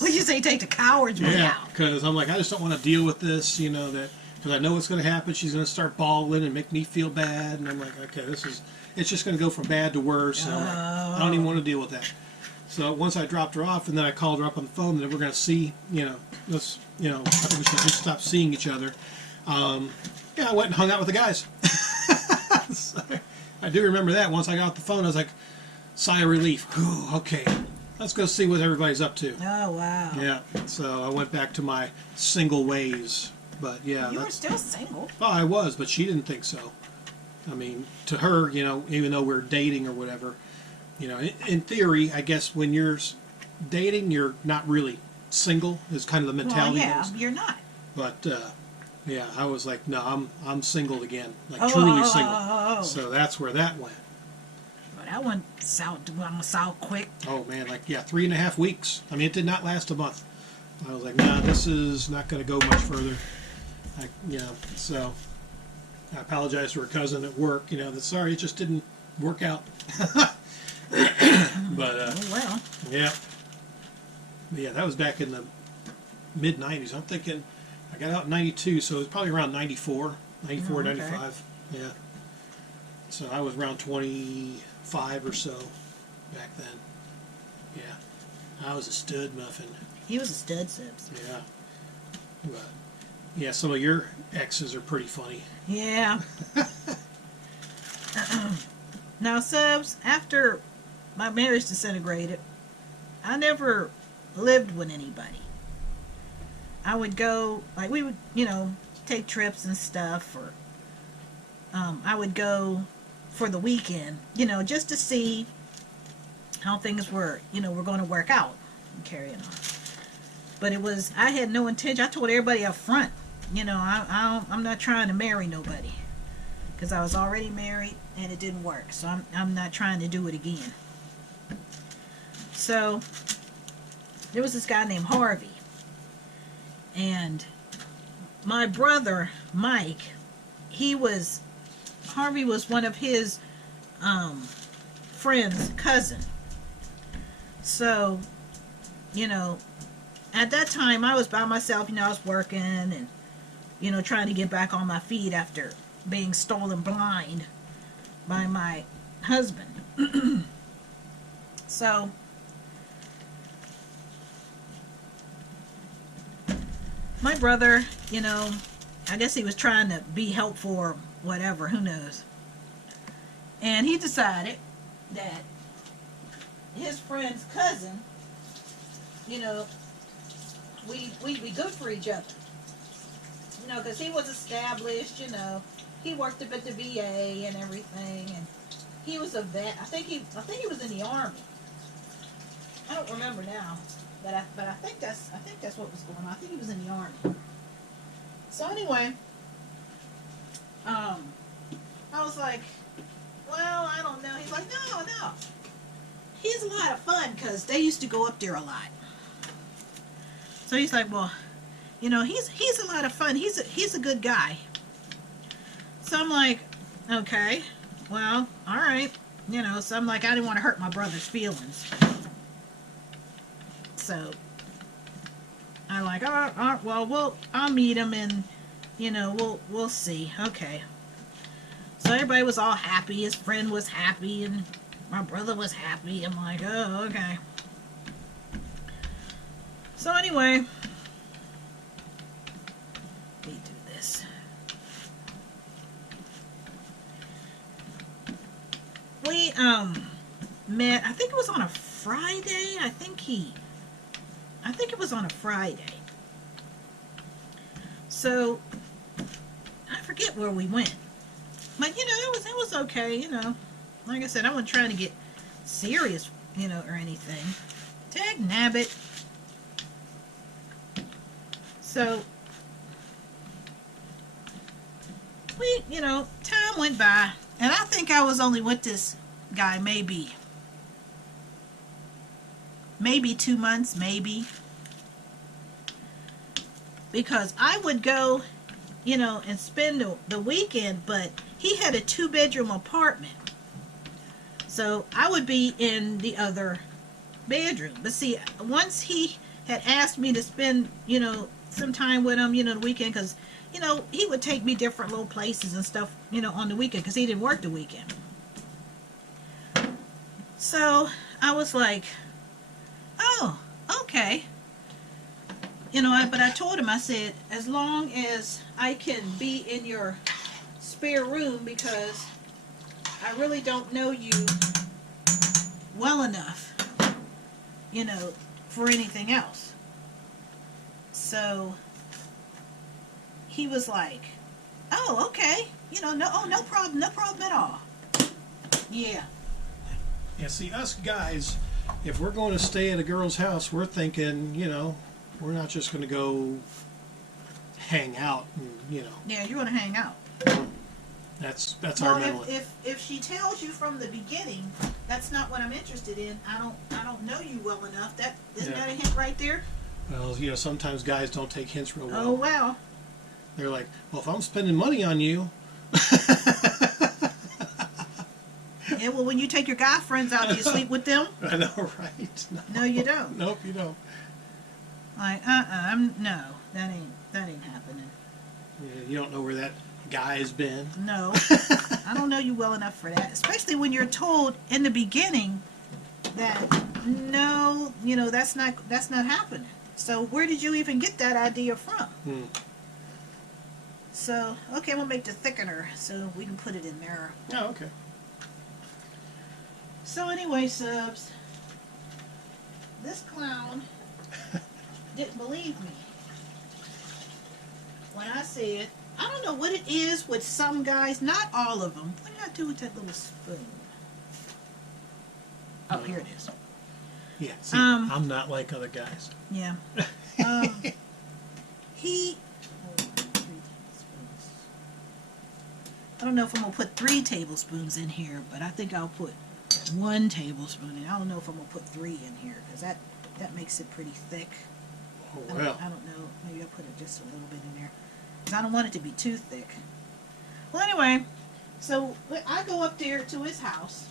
What you say, take the coward's way out? Yeah, because I'm like, I just don't want to deal with this, because I know what's going to happen. She's going to start bawling and make me feel bad, and I'm like, okay, it's just going to go from bad to worse. And I don't even want to deal with that. So once I dropped her off, and then I called her up on the phone, and then we're going to see, let's, I think we should just stop seeing each other. I went and hung out with the guys. So, I do remember that. Once I got off the phone, I was like, sigh of relief. Whew, okay, let's go see what everybody's up to. Oh, wow. Yeah, so I went back to my single ways. But yeah, you were still single. Oh, I was, but she didn't think so. I mean, to her, even though we're dating or whatever, in theory, I guess when you're dating, you're not really single. Is kind of the mentality. Well, yeah, you're not. But yeah, I was like, no, I'm single again, like truly single. So that's where that went. Well, that went south quick. Oh man, 3.5 weeks. I mean, it did not last a month. I was like, nah, this is not going to go much further. So I apologized to her cousin at work. That sorry, it just didn't work out. But well. Yeah. But yeah, that was back in the mid 90s. I'm thinking I got out in 92, so it was probably around 94, 95. Yeah. So I was around 25 or so back then. Yeah. I was a stud muffin. He was a stud, Sips. Yeah. But yeah, some of your exes are pretty funny. Yeah. Now, Subs, after my marriage disintegrated, I never lived with anybody. I would go, we would, take trips and stuff, or I would go for the weekend, just to see how things were, were going to work out and carrying on. But I had no intention. I told everybody up front, I'm not trying to marry nobody, because I was already married and it didn't work. So I'm not trying to do it again. So there was this guy named Harvey, and my brother Mike, Harvey was one of his friend's cousin. So, at that time I was by myself. I was working and trying to get back on my feet after being stolen blind by my husband. So my brother, I guess he was trying to be helpful or whatever, who knows. And he decided that his friend's cousin, you know, we'd be good for each other. You know, because he was established, you know. He worked up at the VA and everything, and he was a vet. I think he was in the Army. I don't remember now, but I think that's what was going on. I think he was in the Army. So anyway, I was like, well, I don't know. He's like, no. He's a lot of fun because they used to go up there a lot. So he's like, well, you know, he's a lot of fun. He's a good guy. So I'm like, okay, well, all right. You know, so I'm like, I didn't want to hurt my brother's feelings. So I'm like, all right, well, I'll meet him and, you know, we'll see. Okay. So everybody was all happy. His friend was happy and my brother was happy. I'm like, oh, okay. So anyway, let me do this. We met, I think it was on a Friday. I think it was on a Friday. So I forget where we went. But you know, it was okay, you know. Like I said, I wasn't trying to get serious, you know, or anything. Tag nabbit. So we, you know, time went by, and I think I was only with this guy maybe 2 months, maybe. Because I would go, you know, and spend the weekend, but he had a 2-bedroom apartment. So I would be in the other bedroom. But see, once he had asked me to spend, you know, some time with him, you know, the weekend, because, you know, he would take me different little places and stuff, you know, on the weekend, because he didn't work the weekend. So I was like, oh, okay. You know, but I told him, I said, as long as I can be in your spare room, because I really don't know you well enough, you know, for anything else. So he was like, oh, okay. You know, no problem at all. Yeah. Yeah, see, us guys, if we're going to stay at a girl's house, we're thinking, you know, we're not just going to go hang out, and, you know. Yeah, you want to hang out. That's our mental. If she tells you from the beginning, that's not what I'm interested in. I don't know you well enough. Isn't that a hint right there? Well, you know, sometimes guys don't take hints real well. Oh well. They're like, well, if I'm spending money on you. Yeah, well, when you take your guy friends out, do you sleep with them? I know, right? No, you don't. Nope, you don't. Like, no, that ain't happening. Yeah, you don't know where that guy has been. No, I don't know you well enough for that. Especially when you're told in the beginning that no, you know, that's not happening. So where did you even get that idea from? So okay, I'm gonna make the thickener so we can put it in there. Oh, okay. So anyway, subs, this clown didn't believe me when I said, I don't know what it is with some guys, not all of them. What did I do with that little spoon? Oh, here it is. Yeah, see, I'm not like other guys. Yeah. I don't know if I'm going to put 3 tablespoons in here, but I think I'll put 1 tablespoon in. I don't know if I'm going to put 3 in here, because that makes it pretty thick. Oh, well. I don't know. Maybe I'll put it just a little bit in there, because I don't want it to be too thick. Well, anyway, so I go up there to his house.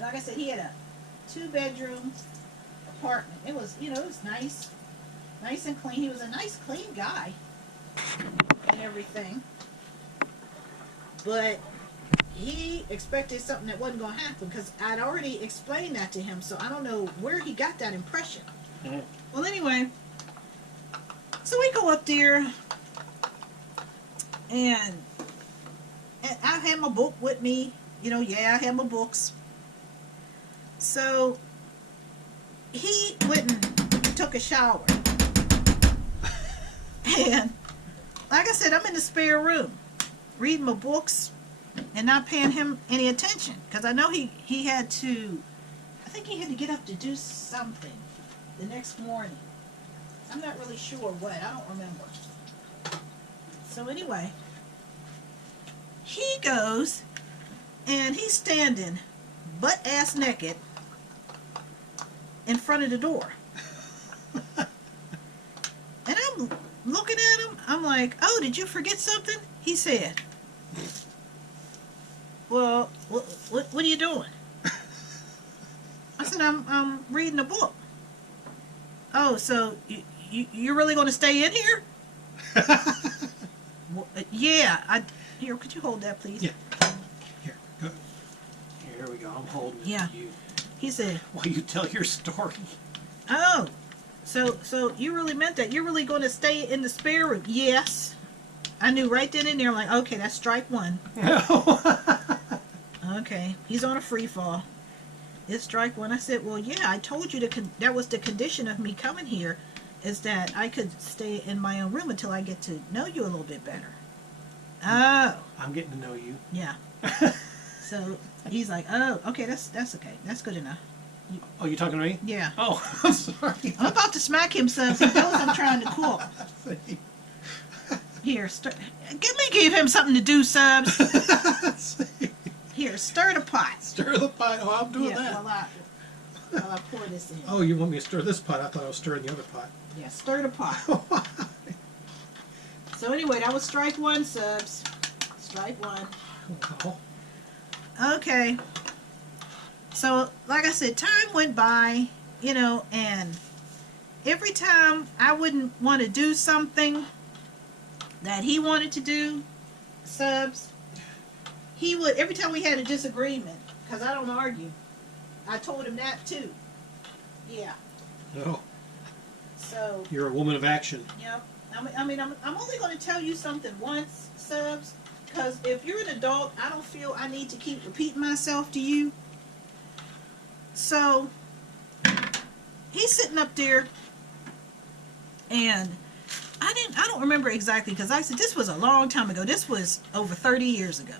Like I said, he had a 2-bedroom apartment. It was, you know, it was nice and clean. He was a nice, clean guy and everything. But he expected something that wasn't going to happen, because I'd already explained that to him, so I don't know where he got that impression. Well, anyway, so we go up there, And I had my book with me. You know, yeah, I had my books. So he went and took a shower. And like I said, I'm in the spare room reading my books and not paying him any attention. Because I know he had to, I think he had to get up to do something the next morning. I'm not really sure what. I don't remember. So anyway, he goes and he's standing butt ass naked in front of the door. And I'm looking at him. I'm like, oh, did you forget something? He said, well, what are you doing? I said, I'm reading a book. Oh, so you're really going to stay in here? Well, yeah. Here, could you hold that, please? Yeah. Here, go. Here we go. I'm holding it Yeah. for you. He said, While you tell your story. oh, so you really meant that? You're really going to stay in the spare room? Yes. I knew right then and there, like, okay, that's strike one. Okay, he's on a free fall. It's strike one. I said, well, yeah, I told you that was the condition of me coming here, is that I could stay in my own room until I get to know you a little bit better. Oh. I'm getting to know you. Yeah. So he's like, oh, okay, that's okay. That's good enough. Oh, you talking to me? Yeah. Oh, I'm sorry. I'm about to smack him, Subs. He knows I'm trying to cook. Here, let me give him something to do, Subs. Here, stir the pot. Stir the pot. Oh, I'm doing that. While I pour this in. Oh, you want me to stir this pot? I thought I was stirring the other pot. Yeah, stir the pot. So anyway, that was strike one, Subs. Strike one. Wow. Okay. So, like I said, time went by, you know, and every time I wouldn't want to do something that he wanted to do, Subs, he would, every time we had a disagreement, because I don't argue, I told him that too. Yeah. No. So. You're a woman of action. Yep. I mean, I'm only going to tell you something once, Subs, because if you're an adult, I don't feel I need to keep repeating myself to you. So, he's sitting up there, and I don't remember exactly, because I said this was a long time ago. This was over 30 years ago.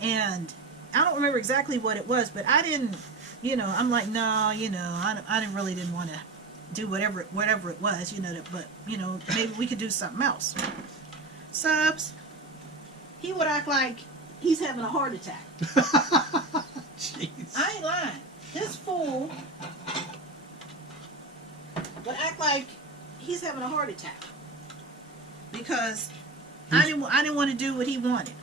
And I don't remember exactly what it was, but I didn't, you know, I'm like, no, you know, I didn't want to do whatever it was, you know, but, you know, maybe we could do something else. Subs, he would act like he's having a heart attack. Jeez. I ain't lying. This fool would act like he's having a heart attack because I didn't want to do what he wanted.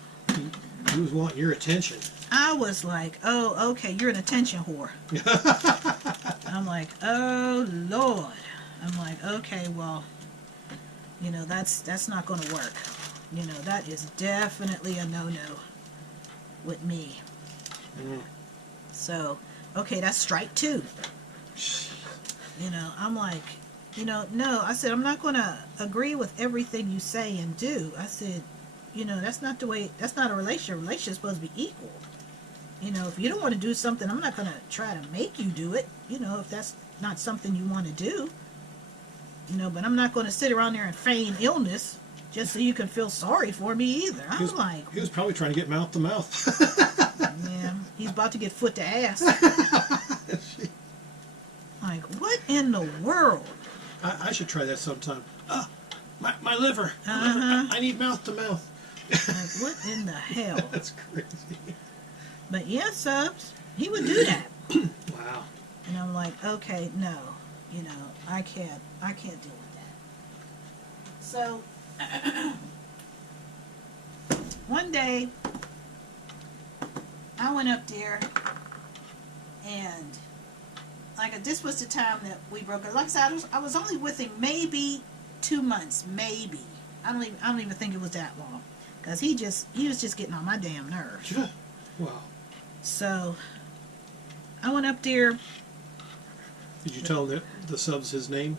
He was wanting your attention. I was like, oh, okay, you're an attention whore. I'm like, oh Lord. I'm like, okay, well, you know, that's not going to work. You know, that is definitely a no-no with me. Mm. So, okay, that's strike two. You know, I'm like, you know, no. I said, I'm not going to agree with everything you say and do. I said, you know, that's not the way, that's not a relationship. A relationship's supposed to be equal. You know, if you don't want to do something, I'm not going to try to make you do it. You know, if that's not something you want to do. You know, but I'm not going to sit around there and feign illness just so you can feel sorry for me either. I'm like... He was probably trying to get mouth to mouth. Yeah, he's about to get foot to ass. Like, what in the world? I should try that sometime. My liver. Uh-huh. I need mouth to mouth. Like, what in the hell? That's crazy. But yeah, Subs, he would do that. Wow. And I'm like, okay, no, you know, I can't deal with that. So, one day, I went up there, and like this was the time that we broke up. Like I said, I was only with him maybe 2 months, maybe. I don't even think it was that long, because he was just getting on my damn nerves. Wow. So, I went up there. Did you tell him that the sub's his name?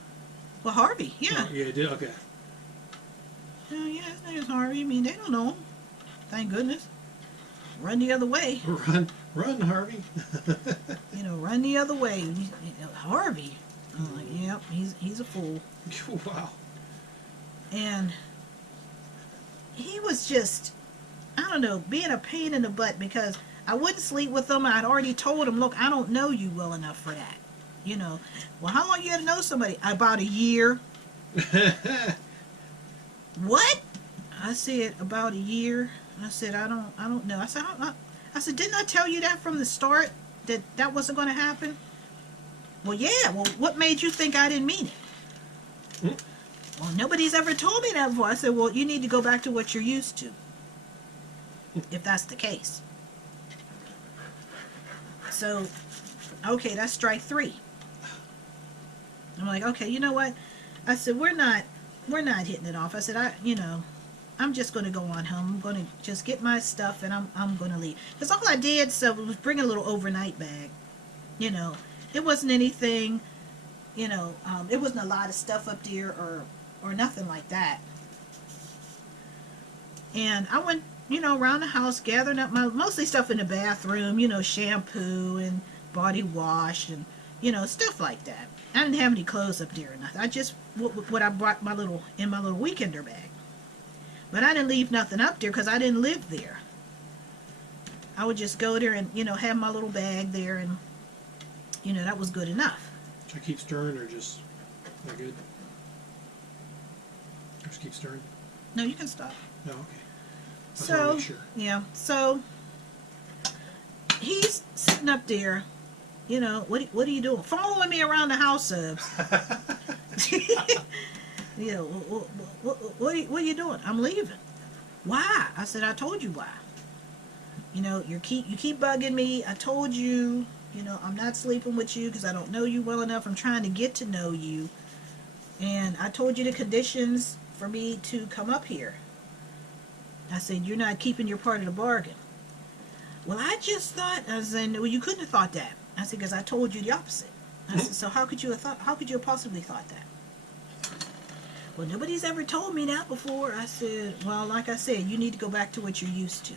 Well, Harvey, yeah. Oh, yeah, you did? Okay. Oh, yeah, his name is Harvey. I mean, they don't know him. Thank goodness. Run the other way. Run, Harvey. Run the other way. Harvey. I'm like, yep, he's a fool. Wow. And he was just, I don't know, being a pain in the butt because I wouldn't sleep with him. I'd already told him, look, I don't know you well enough for that. Well, how long you had to know somebody? About a year. What? I said, about a year. I said, I don't know. I said, didn't I tell you that from the start that wasn't going to happen? Well, yeah. Well, what made you think I didn't mean it? Mm. Well, nobody's ever told me that before. I said, well, you need to go back to what you're used to, if that's the case. So, okay, that's strike 3. I'm like, okay, you know what? I said, we're not hitting it off. I said, I'm just going to go on home. I'm going to just get my stuff and I'm going to leave. Because all I did was bring a little overnight bag. It wasn't anything, it wasn't a lot of stuff up there or nothing like that. And I went, around the house gathering up my mostly stuff in the bathroom, shampoo and body wash and, stuff like that. I didn't have any clothes up there or nothing. I just, what I brought in my little weekender bag. But I didn't leave nothing up there because I didn't live there. I would just go there and, have my little bag there and, that was good enough. Should I keep stirring or just, not good? Just keep stirring? No, you can stop. No, okay. I So, want to make sure. yeah, so he's sitting up there, what are you doing? Following me around the house, Subs. What are you doing? I'm leaving. Why? I said, I told you why. You keep bugging me. I told you, I'm not sleeping with you because I don't know you well enough. I'm trying to get to know you. And I told you the conditions for me to come up here. I said, you're not keeping your part of the bargain. Well, I just thought, I said, well, you couldn't have thought that. I said, because I told you the opposite. I said, so how could you have possibly thought that? Well, nobody's ever told me that before. I said, well, like I said, you need to go back to what you're used to.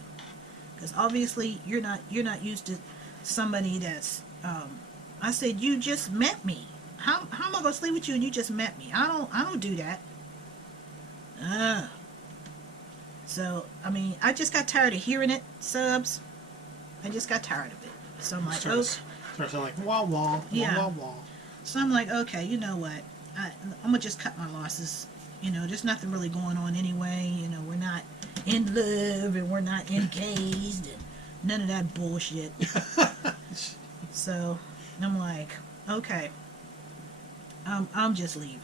Because obviously you're not used to somebody that's, I said, you just met me. How am I going to sleep with you and you just met me? I don't do that. So, I mean, I just got tired of hearing it, Subs. I just got tired of it. So I'm like, Starts sounding like wah wah, yeah. wah wah. So I'm like, okay, you know what? I'm going to just cut my losses. There's nothing really going on anyway. We're not in love and we're not engaged and none of that bullshit. So I'm like, okay, I'm just leaving,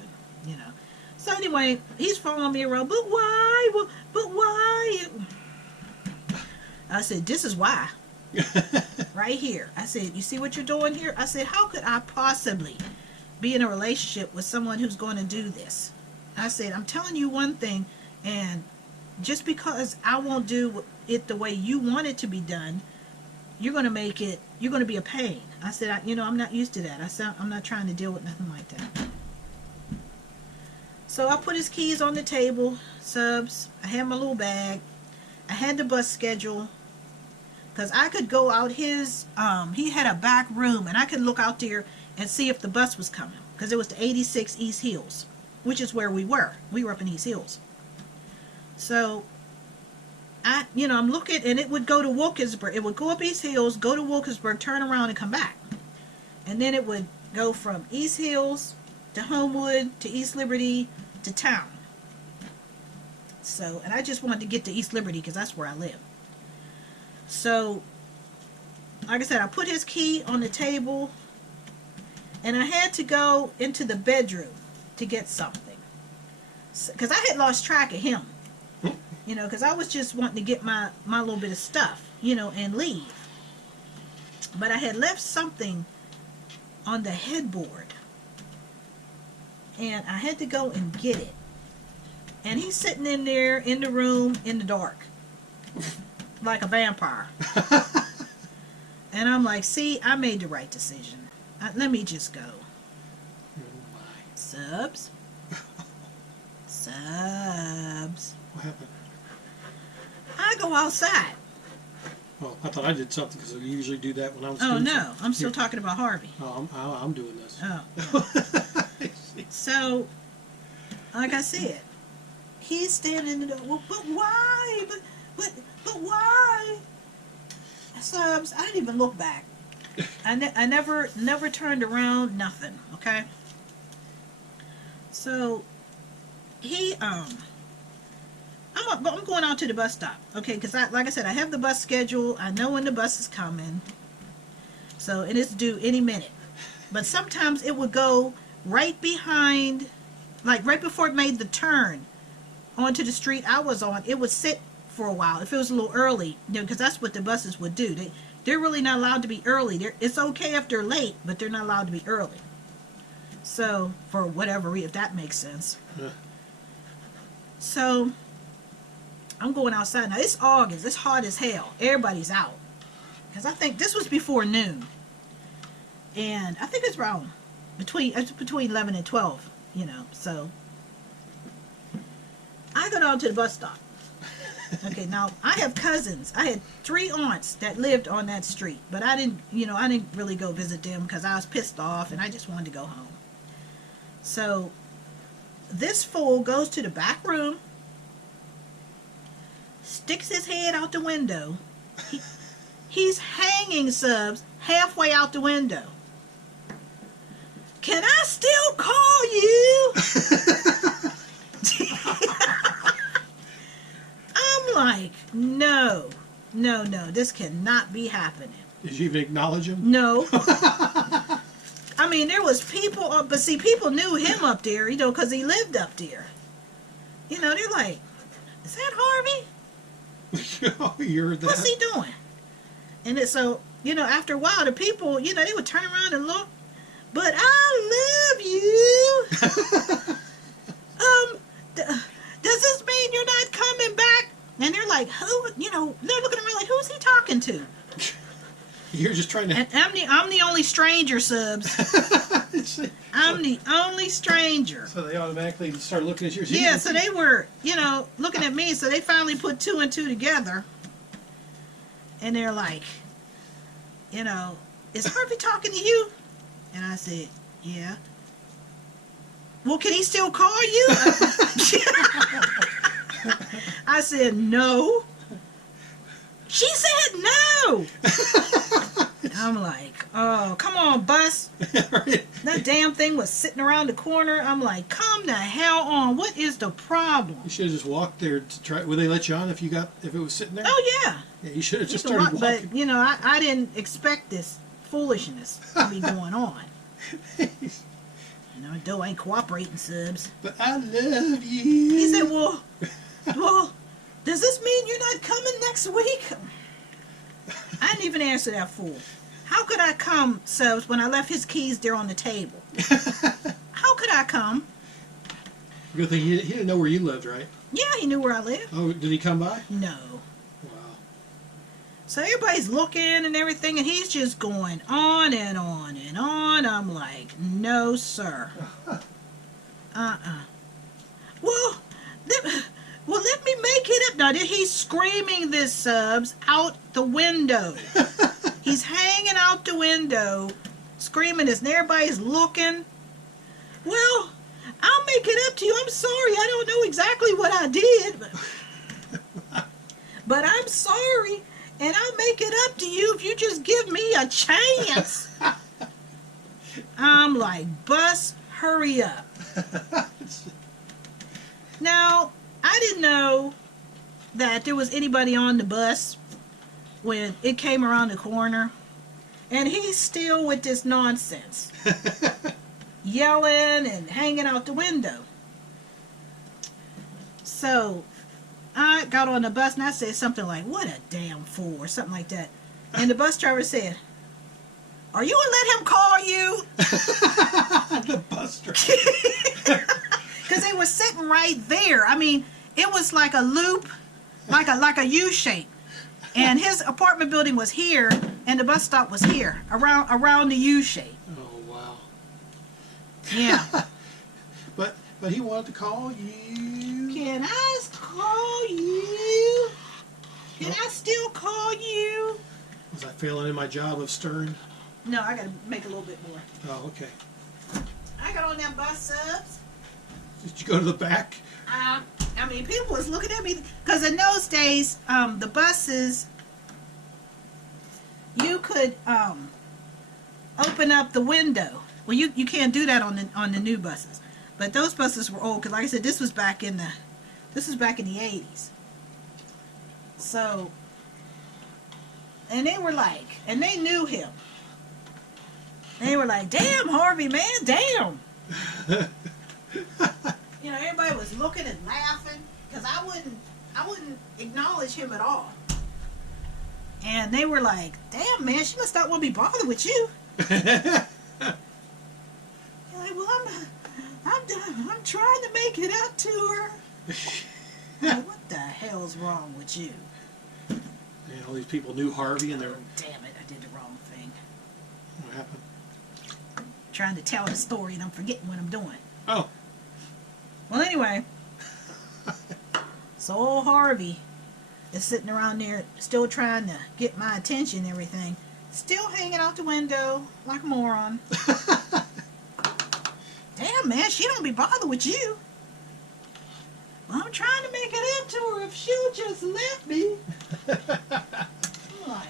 So anyway, he's following me around. But why? But why? I said, this is why. Right here. I said, you see what you're doing here? I said, how could I possibly be in a relationship with someone who's going to do this? I said, I'm telling you one thing, and just because I won't do it the way you want it to be done, you're going to be a pain. I said, I'm not used to that. I said, I'm not trying to deal with nothing like that. So I put his keys on the table, Subs. I had my little bag. I had the bus schedule. Because I could go out his, he had a back room, and I could look out there and see if the bus was coming. Because it was the 86 East Hills, which is where we were. We were up in East Hills. So, I'm looking, and it would go to Wilkinsburg. It would go up East Hills, go to Wilkinsburg, turn around, and come back. And then it would go from East Hills to Homewood to East Liberty to town. So, and I just wanted to get to East Liberty because that's where I live. So, like I said, I put his key on the table, and I had to go into the bedroom to get something. Because I had lost track of him. Because I was just wanting to get my little bit of stuff, and leave. But I had left something on the headboard. And I had to go and get it. And he's sitting in there in the room in the dark. Like a vampire. And I'm like, see, I made the right decision. Let me just go. Subs. Subs. What happened? I go outside. Oh, I thought I did something because I usually do that when I was. Oh doing no, something. I'm still Here. talking about Harvey. Oh, I'm doing this. Oh. So, like I said, he's standing in the door. Well, but why? But why? Subs, I didn't even look back. I never turned around. Nothing. Okay. So I'm going out to the bus stop. Okay, because like I said, I have the bus schedule. I know when the bus is coming. So and it's due any minute. But sometimes it would go right behind, like right before it made the turn onto the street I was on. It would sit for a while if it was a little early, because that's what the buses would do. They're really not allowed to be early. It's okay if they're late, but they're not allowed to be early. So for whatever reason, if that makes sense. Yeah. So I'm going outside now. It's August. It's hot as hell. Everybody's out because I think this was before noon, and I think it's around between 11 and 12. So I go down to the bus stop. Okay, now I have cousins. I had 3 aunts that lived on that street, but I didn't really go visit them because I was pissed off and I just wanted to go home. So this fool goes to the back room, sticks his head out the window. He's hanging, Subs, halfway out the window. Can I still call you? I'm like, no, this cannot be happening. Did you even acknowledge him? No. I mean, there was people, but see, people knew him up there, because he lived up there. They're like, is that Harvey? Oh, you're that? What's he doing? And so, after a while, the people, they would turn around and look. But I love you. Does this mean you're not coming back? And they're like, who? They're looking around like, who's he talking to? You're just trying to. And I'm the only stranger, Subs. I'm the only stranger. So they automatically start looking at you. Yeah, so they were, looking at me. So they finally put 2 and 2 together. And they're like, is Harvey talking to you? And I said, yeah. Well, can he still call you? I said, no. She said no. I'm like, oh, come on, bus. That damn thing was sitting around the corner. I'm like, come the hell on. What is the problem? You should have just walked there to try. Would they let you on if it was sitting there? Oh, yeah. Yeah, you should have just started walking. But, I didn't expect this foolishness to be going on. Doe ain't cooperating, Subs. But I love you. He said, well, does this mean you're not coming next week? I didn't even answer that fool. How could I come, Subs, when I left his keys there on the table? How could I come? Good thing he didn't know where you lived, right? Yeah, he knew where I lived. Oh, did he come by? No. Wow. So everybody's looking and everything, and he's just going on and on and on. I'm like, no, sir. Well, let me make it up. Now, he's screaming this, Subs, out the window. He's hanging out the window, screaming this, and everybody's looking. Well, I'll make it up to you. I'm sorry. I don't know exactly what I did. But I'm sorry, and I'll make it up to you if you just give me a chance. I'm like, bus, hurry up. Now, I didn't know that there was anybody on the bus when it came around the corner. And he's still with this nonsense. Yelling and hanging out the window. So, I got on the bus and I said something like, what a damn fool, or something like that. And the bus driver said, are you going to let him call you? The bus driver. Because they were sitting right there. I mean, it was like a loop, like a U shape. And his apartment building was here, and the bus stop was here, around the U shape. Oh, wow. Yeah. But he wanted to call you. Can I call you? Can I still call you? Was I failing in my job of stirring? No, I gotta make a little bit more. Oh, okay. I got on that bus subs. Did you go to the back? I mean, people was looking at me because in those days, the buses, you could open up the window. Well, you can't do that on the new buses, but those buses were old. Cause like I said, this was back in the 80s. So, and they were like, and they knew him. They were like, "Damn, Harvey, man, damn." You know, everybody was looking and laughing because I wouldn't acknowledge him at all. And they were like, "Damn, man, she must not want to be bothered with you." You're like, "Well, I'm trying to make it up to her." Like, what the hell's wrong with you? And all these people knew Harvey, and they were... Damn it, I did the wrong thing. What happened? Trying to tell the story and I'm forgetting what I'm doing. Oh. Well, anyway. So old Harvey is sitting around there still trying to get my attention and everything. Still hanging out the window like a moron. Damn, man, she don't be bothered with you. Well, I'm trying to make it up to her if she'll just let me. I'm like,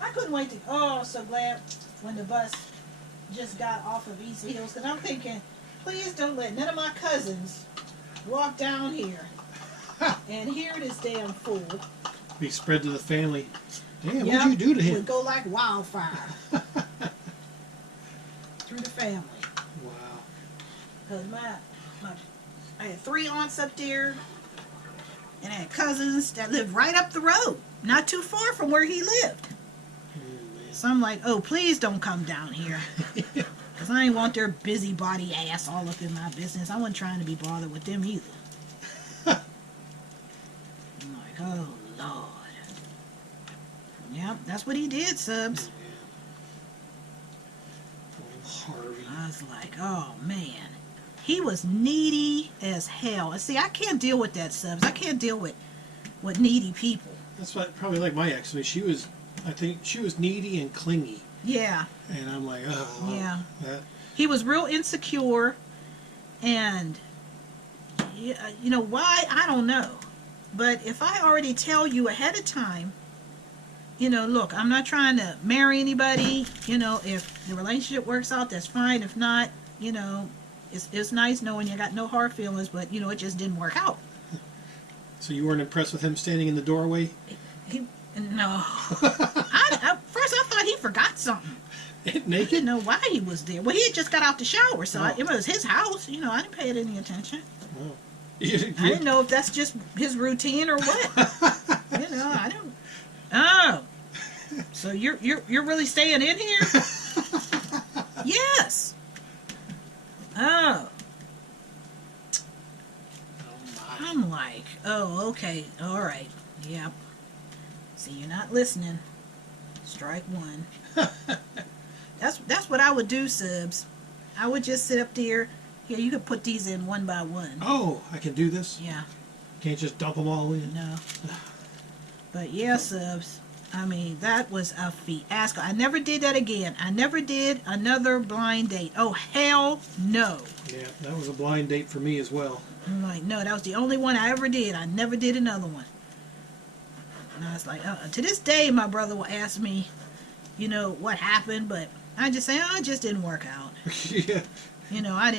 I couldn't wait to... Oh, I'm so glad when the bus just got off of East Hills, because I'm thinking, please don't let none of my cousins walk down here and hear this damn fool. Be spread to the family. Damn, what'd you do to him? Would go like wildfire through the family. Wow. Because I had 3 aunts up there, and I had cousins that lived right up the road, not too far from where he lived. So I'm like, oh, please don't come down here. Because I ain't want their busybody ass all up in my business. I wasn't trying to be bothered with them either. I'm like, oh, Lord. Yep, that's what he did, Subs. Harvey. I was like, oh, man. He was needy as hell. And see, I can't deal with that, Subs. I can't deal with needy people. That's what, probably like my ex. I mean, I think she was needy and clingy. Yeah. And I'm like, oh. Yeah. That. He was real insecure, and you know why? I don't know. But if I already tell you ahead of time, you know, look, I'm not trying to marry anybody. You know, if the relationship works out, that's fine. If not, you know, it's nice knowing you got no hard feelings, but you know, it just didn't work out. So you weren't impressed with him standing in the doorway? No. First I thought he forgot something. Naked? I didn't know why he was there. Well, he had just got out the shower, so Oh. it was his house. You know, I didn't pay it any attention. Oh. I didn't know if that's just his routine or what. You know, I don't. Oh, so you're really staying in here? Yes. Oh. I'm like, oh, okay, all right, yep. See, you're not listening. Strike one. That's what I would do, Subs. I would just sit up there. Here, you could put these in one by one. Oh, I can do this? Yeah. Can't just dump them all in? No. But yeah, Subs. I mean, that was a fiasco. I never did that again. I never did another blind date. Oh, hell no. Yeah, that was a blind date for me as well. I'm like, no, that was the only one I ever did. I never did another one. And I was like, to this day, my brother will ask me, you know, what happened, but I just say, oh, it just didn't work out. Yeah. You know, I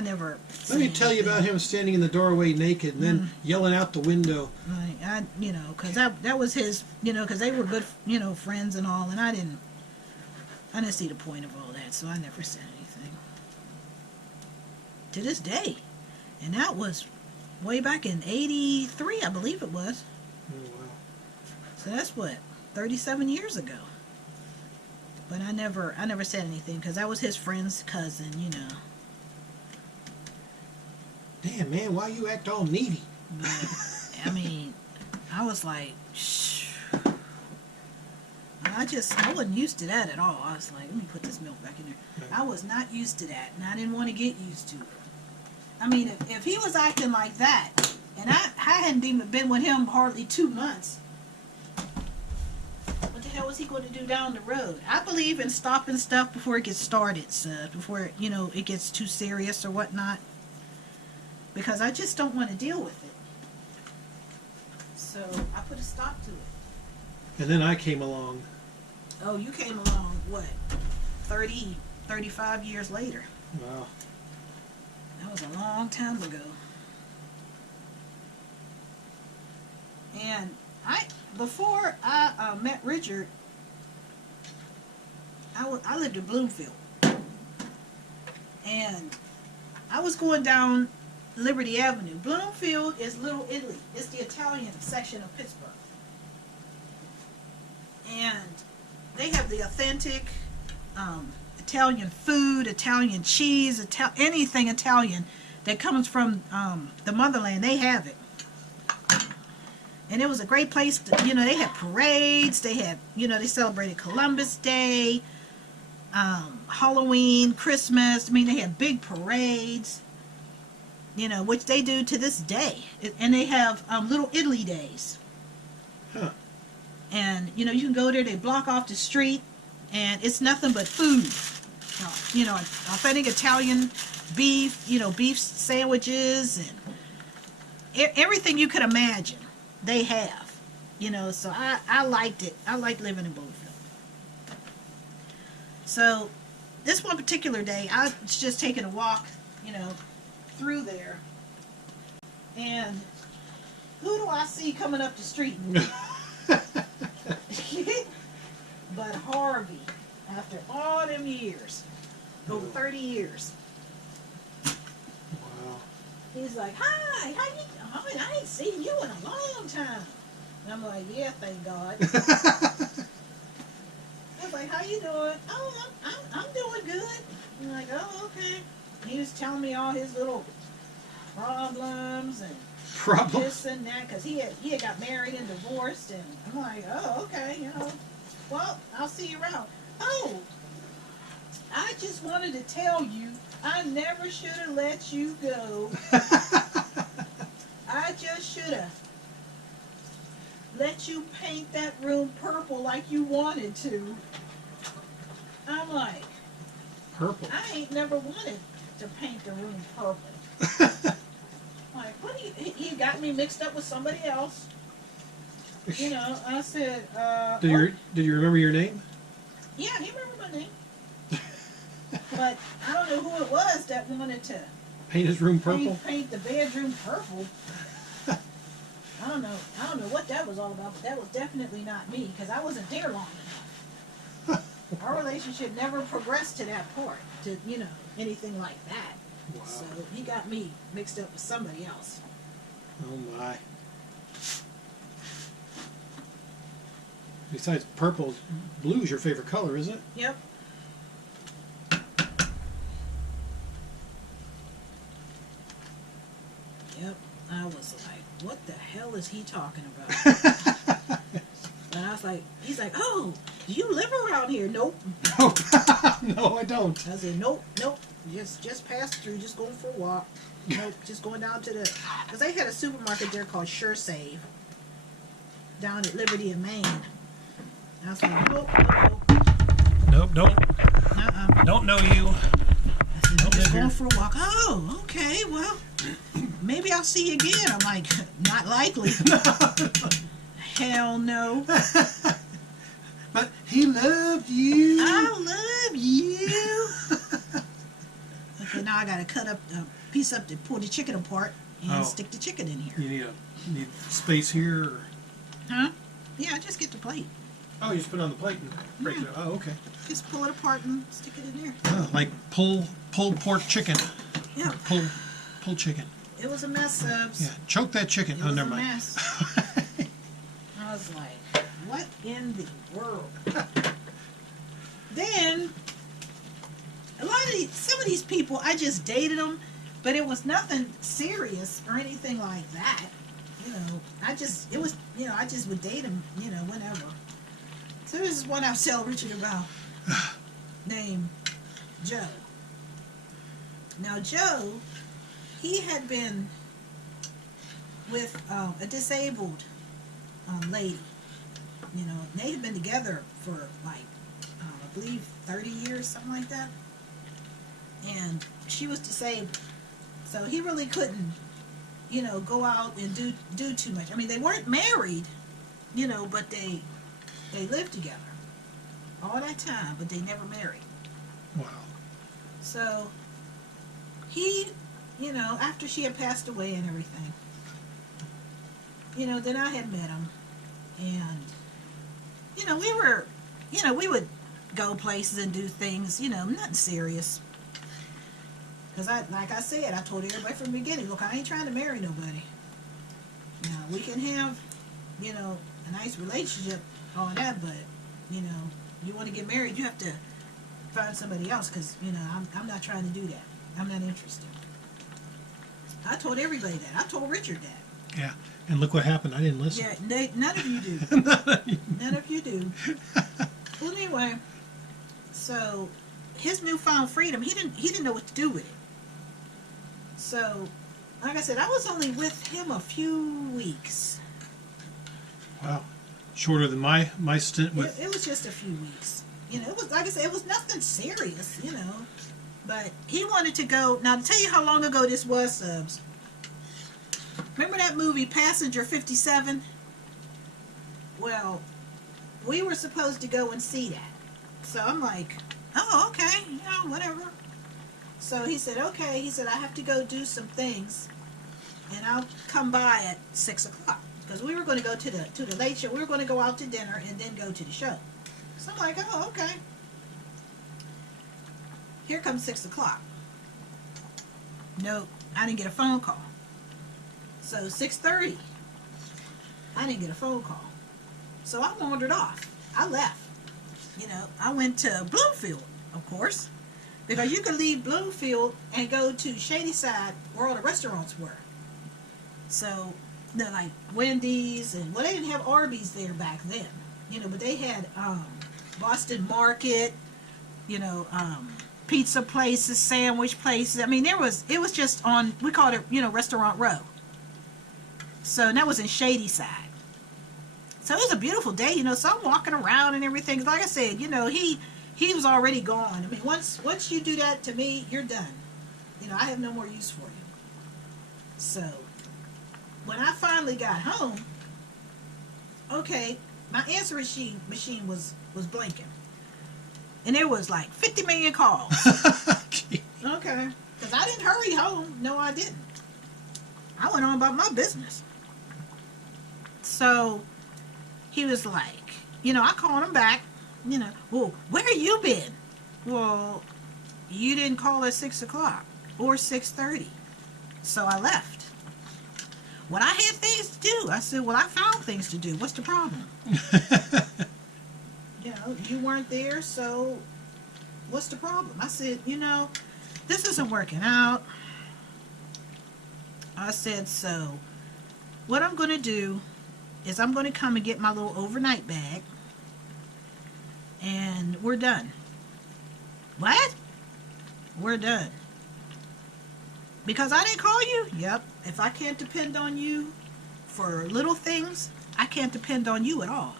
never. Let me tell you about him standing in the doorway naked and then yelling out the window. You know, because that was his, you know, because they were good, you know, friends and all, and I didn't see the point of all that, so I never said anything. To this day. And that was way back in 83, I believe it was. Oh, wow. So that's what, 37 years ago. But I never said anything because that was his friend's cousin, you know. Damn, man, why you act all needy? But, I mean, I was like, shh. I wasn't used to that at all. I was like, let me put this milk back in there. Yeah. I was not used to that, and I didn't want to get used to it. I mean, if he was acting like that, And I hadn't even been with him hardly 2 months. What the hell was he going to do down the road? I believe in stopping stuff before it gets started, before, it gets too serious or whatnot. Because I just don't want to deal with it. So I put a stop to it. And then I came along. Oh, you came along, what, 30, 35 years later. Wow. That was a long time ago. And before I met Richard, I lived in Bloomfield. And I was going down Liberty Avenue. Bloomfield is Little Italy. It's the Italian section of Pittsburgh. And they have the authentic Italian food, Italian cheese, anything Italian that comes from the motherland. They have it. And it was a great place to, they had parades. They had, they celebrated Columbus Day, Halloween, Christmas. I mean, they had big parades, which they do to this day. And they have Little Italy days. Huh. And, you can go there, they block off the street, and it's nothing but food. Authentic Italian beef, beef sandwiches, and everything you could imagine. They have, so I liked it. I liked living in Bloomfield. So this one particular day, I was just taking a walk, through there. And who do I see coming up the street? But Harvey, after all them years, over 30 years. Wow. He's like, hi, how you? I ain't seen you in a long time. And I'm like, yeah, thank God. I was like, how you doing? Oh, I'm doing good. I'm like, oh, okay. And he was telling me all his little problems and this and that, because he had got married and divorced, and I'm like, oh, okay, well, I'll see you around. Oh, I just wanted to tell you, I never should have let you go. I just should have let you paint that room purple like you wanted to. I'm like, Purple? I ain't never wanted to paint the room purple. Like, what? He got me mixed up with somebody else. I said, Did you remember your name? yeah, he remembered my name. But I don't know who it was that wanted to Paint his room purple? paint the bedroom purple. I don't know what that was all about, but that was definitely not me, because I wasn't there long enough. Our relationship never progressed to that part, to, anything like that. Wow. So he got me mixed up with somebody else. Oh my. Besides purple, blue is your favorite color, isn't it? Yep. Yep. I was like, what the hell is he talking about? And I was like, he's like, oh, do you live around here? Nope. Nope. No, I don't. I said, nope. Just passed through, just going for a walk. Nope, just going down to the, because they had a supermarket there called Sure Save down at Liberty in Maine. And I was like, nope. Nope, don't know you. I said, Don't just live going here. for a walk. Oh, okay, well, maybe I'll see you again. I'm like, not likely. Hell no. But he loved you. I love you. Okay, now I gotta cut up a piece up to pull the chicken apart and stick the chicken in here. You need space here? Or... Huh? Yeah, just get the plate. Oh, you just put it on the plate and break it up. Oh, okay. Just pull it apart and stick it in there. Oh, like pulled pork chicken. Yeah. Pulled chicken. It was a mess, Yeah, choke that chicken. It Oh, was never a mind. mess. I was like, what in the world? Then, some of these people, I just dated them, but it was nothing serious or anything like that. I just would date them, whenever. So this is one I've told Richard about, named Joe. Now Joe, he had been with a disabled lady. You know, they had been together for like, I believe 30 years, something like that. And she was disabled. So he really couldn't, you know, go out and do too much. I mean, they weren't married, you know, but they lived together all that time, but they never married. Wow. So he, you know, after she had passed away and everything, you know, then I had met him, and you know, we were, you know, we would go places and do things, you know, nothing serious. Because like I said, I told everybody from the beginning, look, I ain't trying to marry nobody. Now, we can have, you know, a nice relationship, all that, but, you know, you want to get married, you have to find somebody else, because, you know, I'm not trying to do that. I'm not interested. I told everybody that. I told Richard that. Yeah, and look what happened. I didn't listen. Yeah, none of you do. None of you do. Well, anyway, so his newfound freedom, he didn't know what to do with it. So, like I said, I was only with him a few weeks. Wow, shorter than my stint with. It was just a few weeks. You know, it was, like I said, it was nothing serious. You know, but he wanted to go. Now, to tell you how long ago this was, Subs. Remember that movie Passenger 57? Well, we were supposed to go and see that. So I'm like, oh, okay, you know, whatever. So he said, okay. He said, I have to go do some things, and I'll come by at 6 o'clock. Because we were going to go to the late show. We were going to go out to dinner and then go to the show. So I'm like, oh, okay. Here comes 6 o'clock. No, I didn't get a phone call. So 6:30, I didn't get a phone call. So I wandered off. I left. You know, I went to Bloomfield, of course, because you could leave Bloomfield and go to Shadyside, where all the restaurants were. So they're like Wendy's, and well, they didn't have Arby's there back then, you know, but they had Boston Market, you know, pizza places, sandwich places. I mean, it was just on, we called it, you know, Restaurant Row. So and that was in Shadyside. So it was a beautiful day, you know. So I'm walking around and everything. Like I said, you know, he was already gone. I mean, once you do that to me, you're done. You know, I have no more use for you. So when I finally got home, okay, my answer machine was blinking, and there was like 50 million calls. Okay, because I didn't hurry home. No, I didn't. I went on about my business. So he was like, you know, I called him back, you know, well, where you been? Well, you didn't call at 6 o'clock or 6:30. So I left. Well, I had things to do. I said, well, I found things to do. What's the problem? You know, you weren't there, so what's the problem? I said, you know, this isn't working out. I said, so what I'm going to do is I'm going to come and get my little overnight bag, and we're done. What? We're done. Because I didn't call you? Yep. If I can't depend on you for little things, I can't depend on you at all.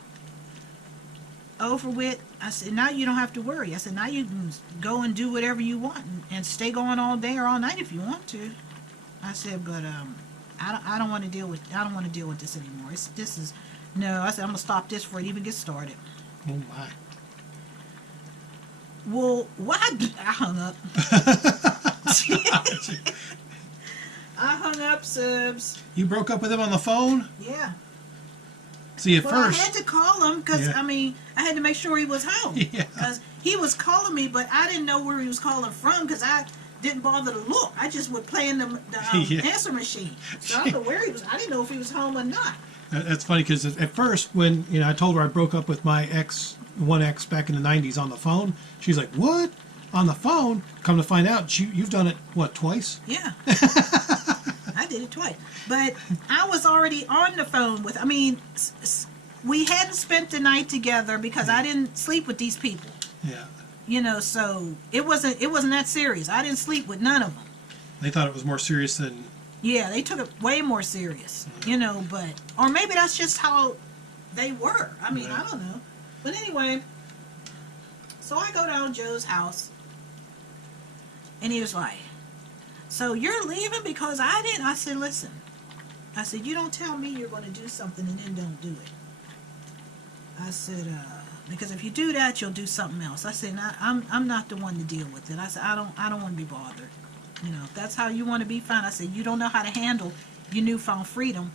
Over with. I said, now you don't have to worry. I said, now you can go and do whatever you want and stay going all day or all night if you want to. I said, but I don't want to deal with this anymore. No. I said, I'm gonna stop this before it even gets started. Oh my. Well, why? I hung up. I hung up, Subs. You broke up with him on the phone? Yeah. See, at well, first. I had to call him because, Yeah. I mean, I had to make sure he was home. Yeah. Because he was calling me, but I didn't know where he was calling from because I didn't bother to look. I just would play in the Yeah. answer machine. So I don't know where he was. I didn't know if he was home or not. That's funny because at first, when I told her I broke up with my one ex back in the '90s on the phone, she's like, "What? On the phone?" Come to find out, you've done it what, twice? Yeah, I did it twice. But I was already on the phone with. I mean, we hadn't spent the night together because I didn't sleep with these people. Yeah. You know, so it wasn't that serious. I didn't sleep with none of them. They thought it was more serious than Yeah, they took it way more serious, but, or maybe that's just how they were. I mean, I don't know. But anyway, so I go down to Joe's house, and he was like, so you're leaving because I didn't? I said, listen, I said, you don't tell me you're going to do something and then don't do it. I said, because if you do that, you'll do something else. I said, I'm not the one to deal with it. I said, I don't want to be bothered. If that's how you want to be, fine. I said, you don't know how to handle your newfound freedom.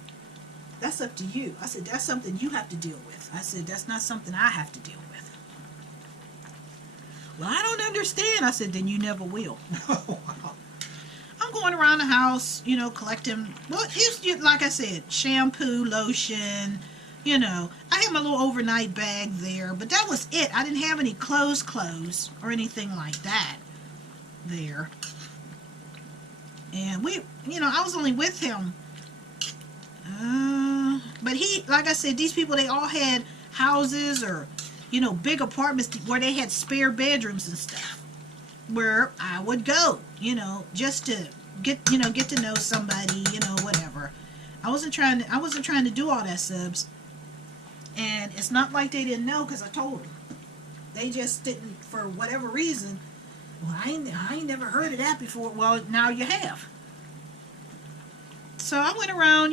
That's up to you. I said, that's something you have to deal with. I said, that's not something I have to deal with. Well, I don't understand. I said, then you never will. Oh, wow. I'm going around the house, collecting, well, it's, like I said, shampoo, lotion, I had my little overnight bag there, but that was it. I didn't have any clothes or anything like that there. And I was only with him. But he, like I said, these people, they all had houses or, big apartments where they had spare bedrooms and stuff. Where I would go, just to get to know somebody, whatever. I wasn't trying to do all that, subs. And it's not like they didn't know, because I told them. They just didn't, for whatever reason. Well, I ain't never heard of that before. Well, now you have. So I went around,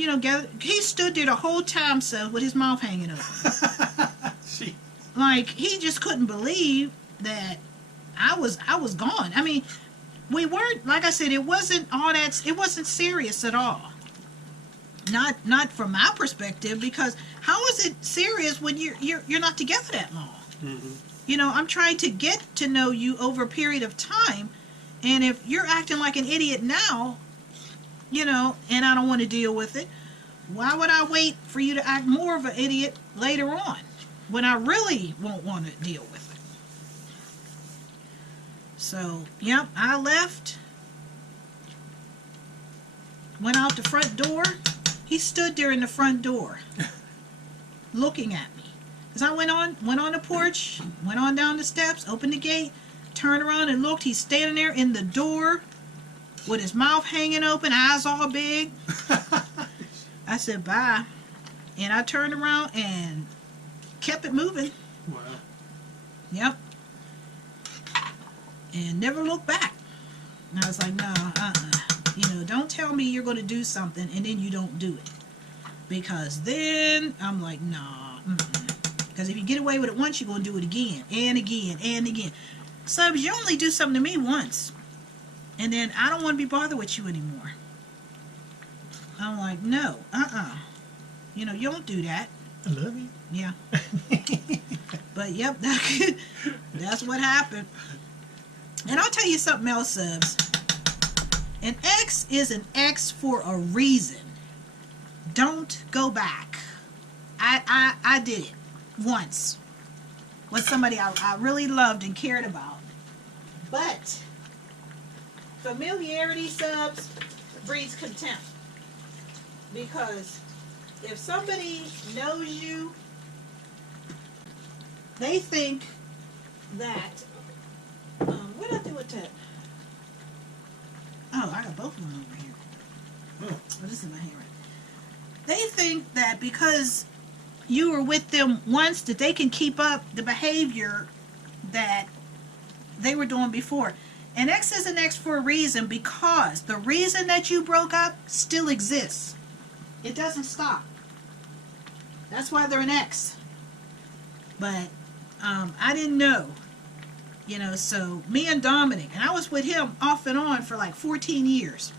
he stood there the whole time, so with his mouth hanging open. Like, he just couldn't believe that I was gone. I mean, we weren't, like I said, it wasn't serious at all. Not from my perspective, because how is it serious when you're not together that long? Mm-hmm. I'm trying to get to know you over a period of time, and if you're acting like an idiot now, and I don't want to deal with it, why would I wait for you to act more of an idiot later on, when I really won't want to deal with it? So, yep, I left, went out the front door. He stood there in the front door looking at me. Because I went on the porch, went on down the steps, opened the gate, turned around and looked. He's standing there in the door with his mouth hanging open, eyes all big. I said, bye. And I turned around and kept it moving. Wow. Yep. And never looked back. And I was like, no, don't tell me you're going to do something and then you don't do it. Because then I'm like, nah. Because if you get away with it once, you're going to do it again and again and again. Subs, you only do something to me once. And then I don't want to be bothered with you anymore. I'm like, no, you don't do that. I love you. Yeah. But, yep, that's what happened. And I'll tell you something else, subs. An ex is an ex for a reason. Don't go back. I did it once with somebody I really loved and cared about. But familiarity, subs, breeds contempt. Because if somebody knows you, they think that, what did I do with that? Oh, I got both of them over here. Oh, this is my hand right. They think that because you were with them once, that they can keep up the behavior that they were doing before. An ex is an ex for a reason, because the reason that you broke up still exists. It doesn't stop. That's why they're an ex. But I didn't know. So me and Dominic, and I was with him off and on for like 14 years.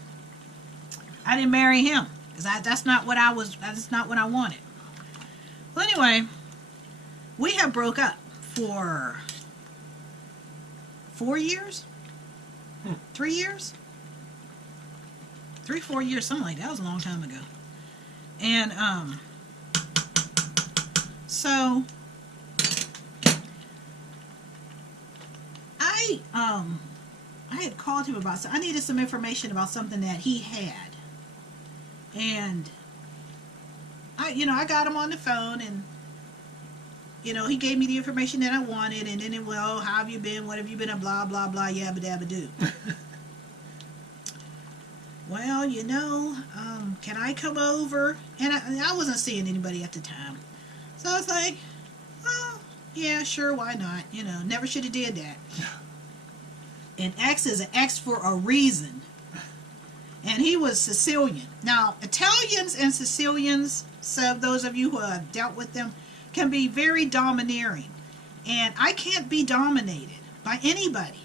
I didn't marry him because that's not what I wanted. Well, anyway, we have broke up for 4 years, 3 years, 4 years, something like that. That was a long time ago. And so I had called him about I needed some information about something that he had, and I got him on the phone, and he gave me the information that I wanted, and then how have you been, what have you been, and blah blah blah, yabba dabba do. well, can I come over? And I wasn't seeing anybody at the time. So I was like, oh, yeah, sure, why not? Never should have did that. An X is an X for a reason. And he was Sicilian. Now, Italians and Sicilians, so those of you who have dealt with them, can be very domineering. And I can't be dominated by anybody.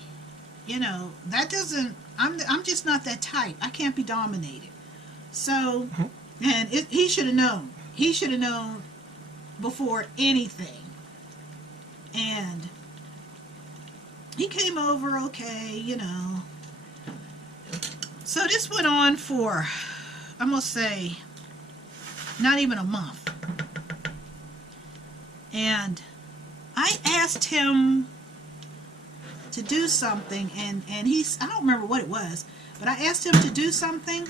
That doesn't, I'm just not that type. I can't be dominated. So, and he should have known. He should have known before anything. And he came over, okay, So this went on for, I'm going to say, not even a month. And I asked him to do something, and I don't remember what it was, but I asked him to do something,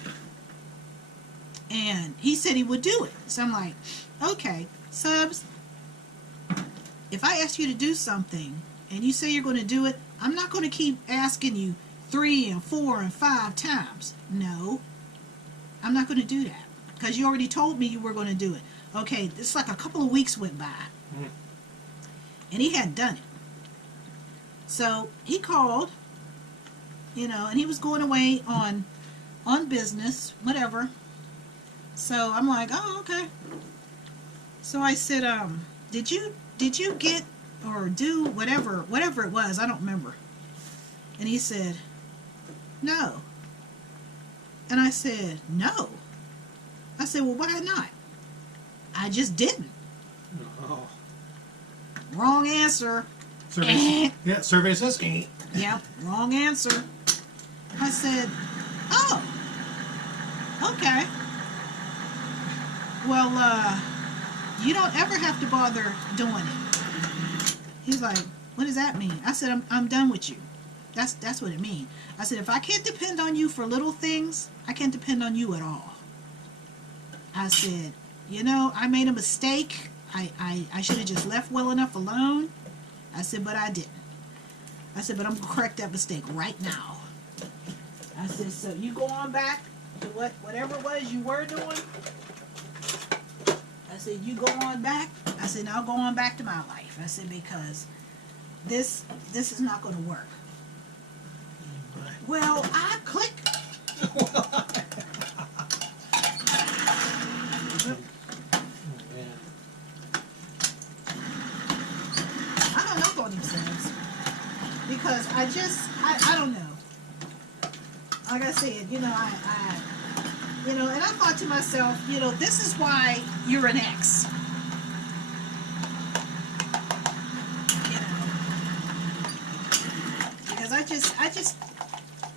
and he said he would do it. So I'm like, okay, Subs, if I ask you to do something, and you say you're going to do it, I'm not going to keep asking you 3 and 4 and 5 times. No, I'm not going to do that, because you already told me you were going to do it. Okay, it's like a couple of weeks went by, and he hadn't done it. So he called, and he was going away on business, whatever. So I'm like, oh, okay. So I said, did you get or do whatever it was? I don't remember. And he said, no. And I said, no. I said, well, why not? I just didn't. Oh. Wrong answer. Survey says. Yep, wrong answer. I said, oh, okay. Well, you don't ever have to bother doing it. He's like, what does that mean? I said, I'm done with you. That's what it means. I said, if I can't depend on you for little things, I can't depend on you at all. I said, I made a mistake. I should have just left well enough alone. I said, but I didn't. I said, but I'm going to correct that mistake right now. I said, so you go on back to whatever it was you were doing. I said, you go on back. I said, now go on back to my life. I said, because this is not going to work. Well, I click. I hung up on him, Subs, because I don't know. Like I said, and I thought to myself, this is why you're an ex. Because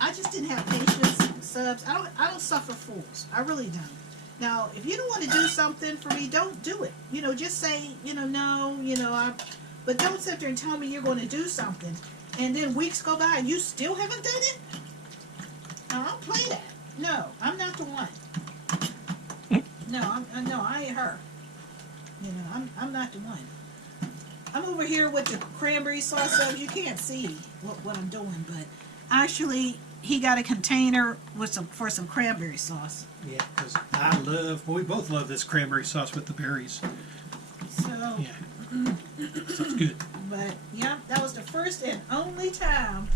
I just didn't have patience, Subs. I don't suffer fools. I really don't. Now, if you don't want to do something for me, don't do it. Just say, no, but don't sit there and tell me you're going to do something, and then weeks go by and you still haven't done it. I don't play that. No, I'm not the one. No, I ain't her. I'm not the one. I'm over here with the cranberry sauce, so you can't see what I'm doing, but actually, he got a container for some cranberry sauce. Yeah, because we both love this cranberry sauce with the berries. So, yeah, sounds good. But yeah, that was the first and only time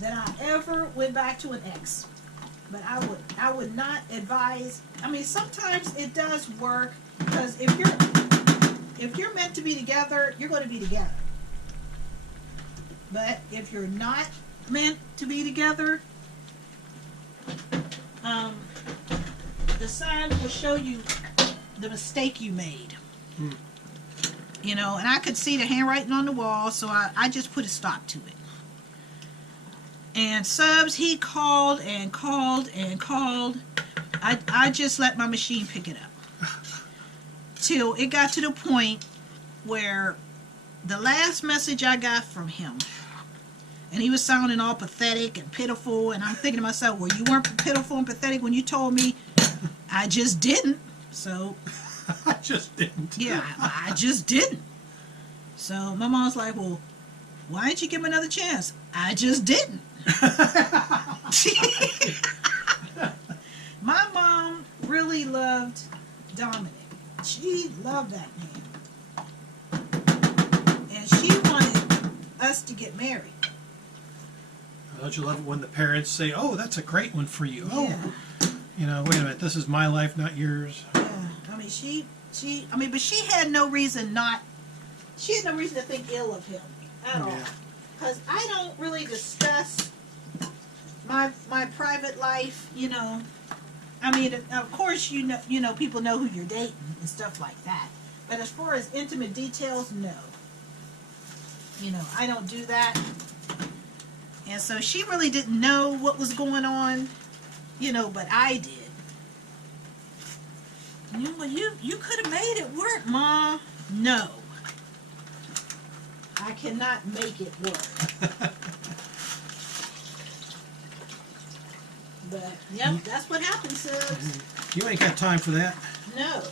that I ever went back to an ex. But I would not advise. I mean, sometimes it does work, because if you're meant to be together, you're going to be together. But if you're not meant to be together, the signs will show you the mistake you made. And I could see the handwriting on the wall, so I just put a stop to it. And Subs, he called and called and called. I just let my machine pick it up. Till it got to the point where the last message I got from him, and he was sounding all pathetic and pitiful, and I'm thinking to myself, well, you weren't pitiful and pathetic when you told me. I just didn't. So I just didn't. Yeah, I just didn't. So my mom's like, well, Why didn't you give him another chance? I just didn't. My mom really loved Dominic. She loved that man. And she wanted us to get married. Don't you love it when the parents say, "Oh, that's a great one for you." Yeah. Oh, you know, wait a minute, this is my life, not yours. Yeah. I mean, but she had no reason to think ill of him at all. Because I don't really discuss my private life, you know. I mean, of course, you know, people know who you're dating and stuff like that. But as far as intimate details, no. You know, I don't do that. And so she really didn't know what was going on, you know, but I did. You could have made it work, Ma. No. I cannot make it work. But, yep, that's what happens, Subs. You ain't got time for that. No.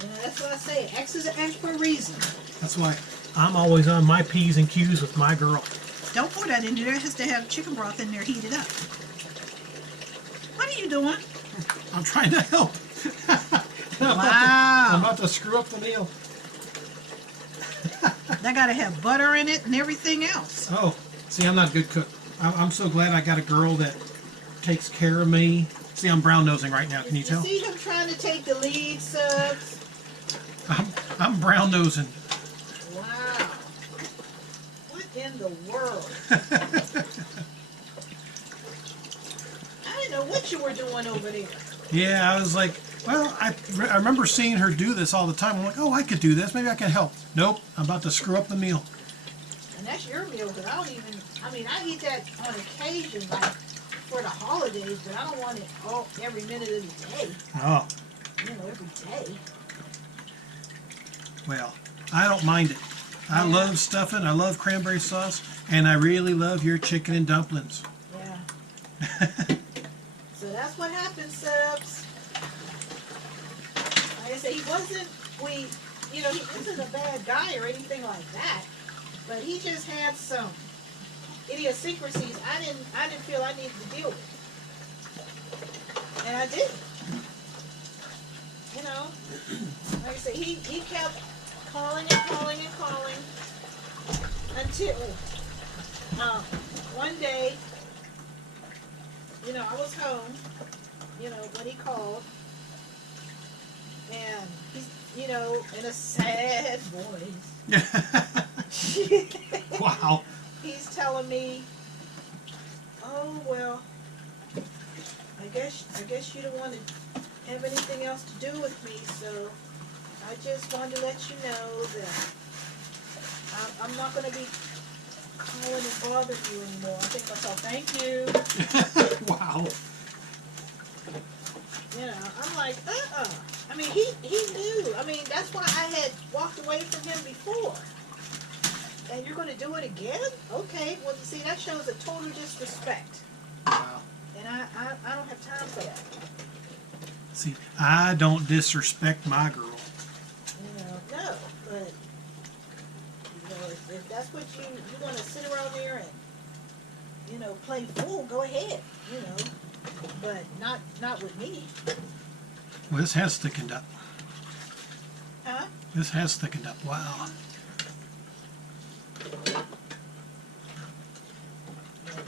You know, that's what I say. X is an X for a reason. That's why I'm always on my P's and Q's with my girl. Don't pour that in there. It has to have chicken broth in there heated up. What are you doing? I'm trying to help. Wow. I'm about to screw up the meal. That got to have butter in it and everything else. Oh, see, I'm not a good cook. I'm so glad I got a girl that takes care of me. See, I'm brown nosing right now. Can you tell? See him trying to take the lead, Subs? I'm brown nosing. Wow. What in the world? I didn't know what you were doing over there. Yeah, I was like, well, I remember seeing her do this all the time. I'm like, oh, I could do this. Maybe I can help. Nope, I'm about to screw up the meal. And that's your meal, because I eat that on occasion, like for the holidays, but I don't want it every minute of the day. Oh. You know, every day. Well, I don't mind it. I love stuffing, I love cranberry sauce, and I really love your chicken and dumplings. Yeah. So that's what happened, Subs. Like I said, he wasn't a bad guy or anything like that, but he just had some idiosyncrasies I didn't feel I needed to deal with. And I didn't. You know, like I said, he kept calling and calling and calling until one day, you know, I was home, you know, when he called, and he's, you know, in a sad voice. Wow. He's telling me, oh, well, I guess you don't want to have anything else to do with me, so I just wanted to let you know that I'm not going to be calling and bothering you anymore. I think myself, thank you. Wow. You know, I'm like, I mean, he knew. I mean, that's why I had walked away from him before. And you're going to do it again? Okay. Well, see, that shows a total disrespect. Wow. And I don't have time for that. See, I don't disrespect my girl. You know, no. But, you know, if that's what you want to sit around there and, you know, play fool, go ahead. You know, but not with me. Well, this has thickened up. Huh? This has thickened up. Wow.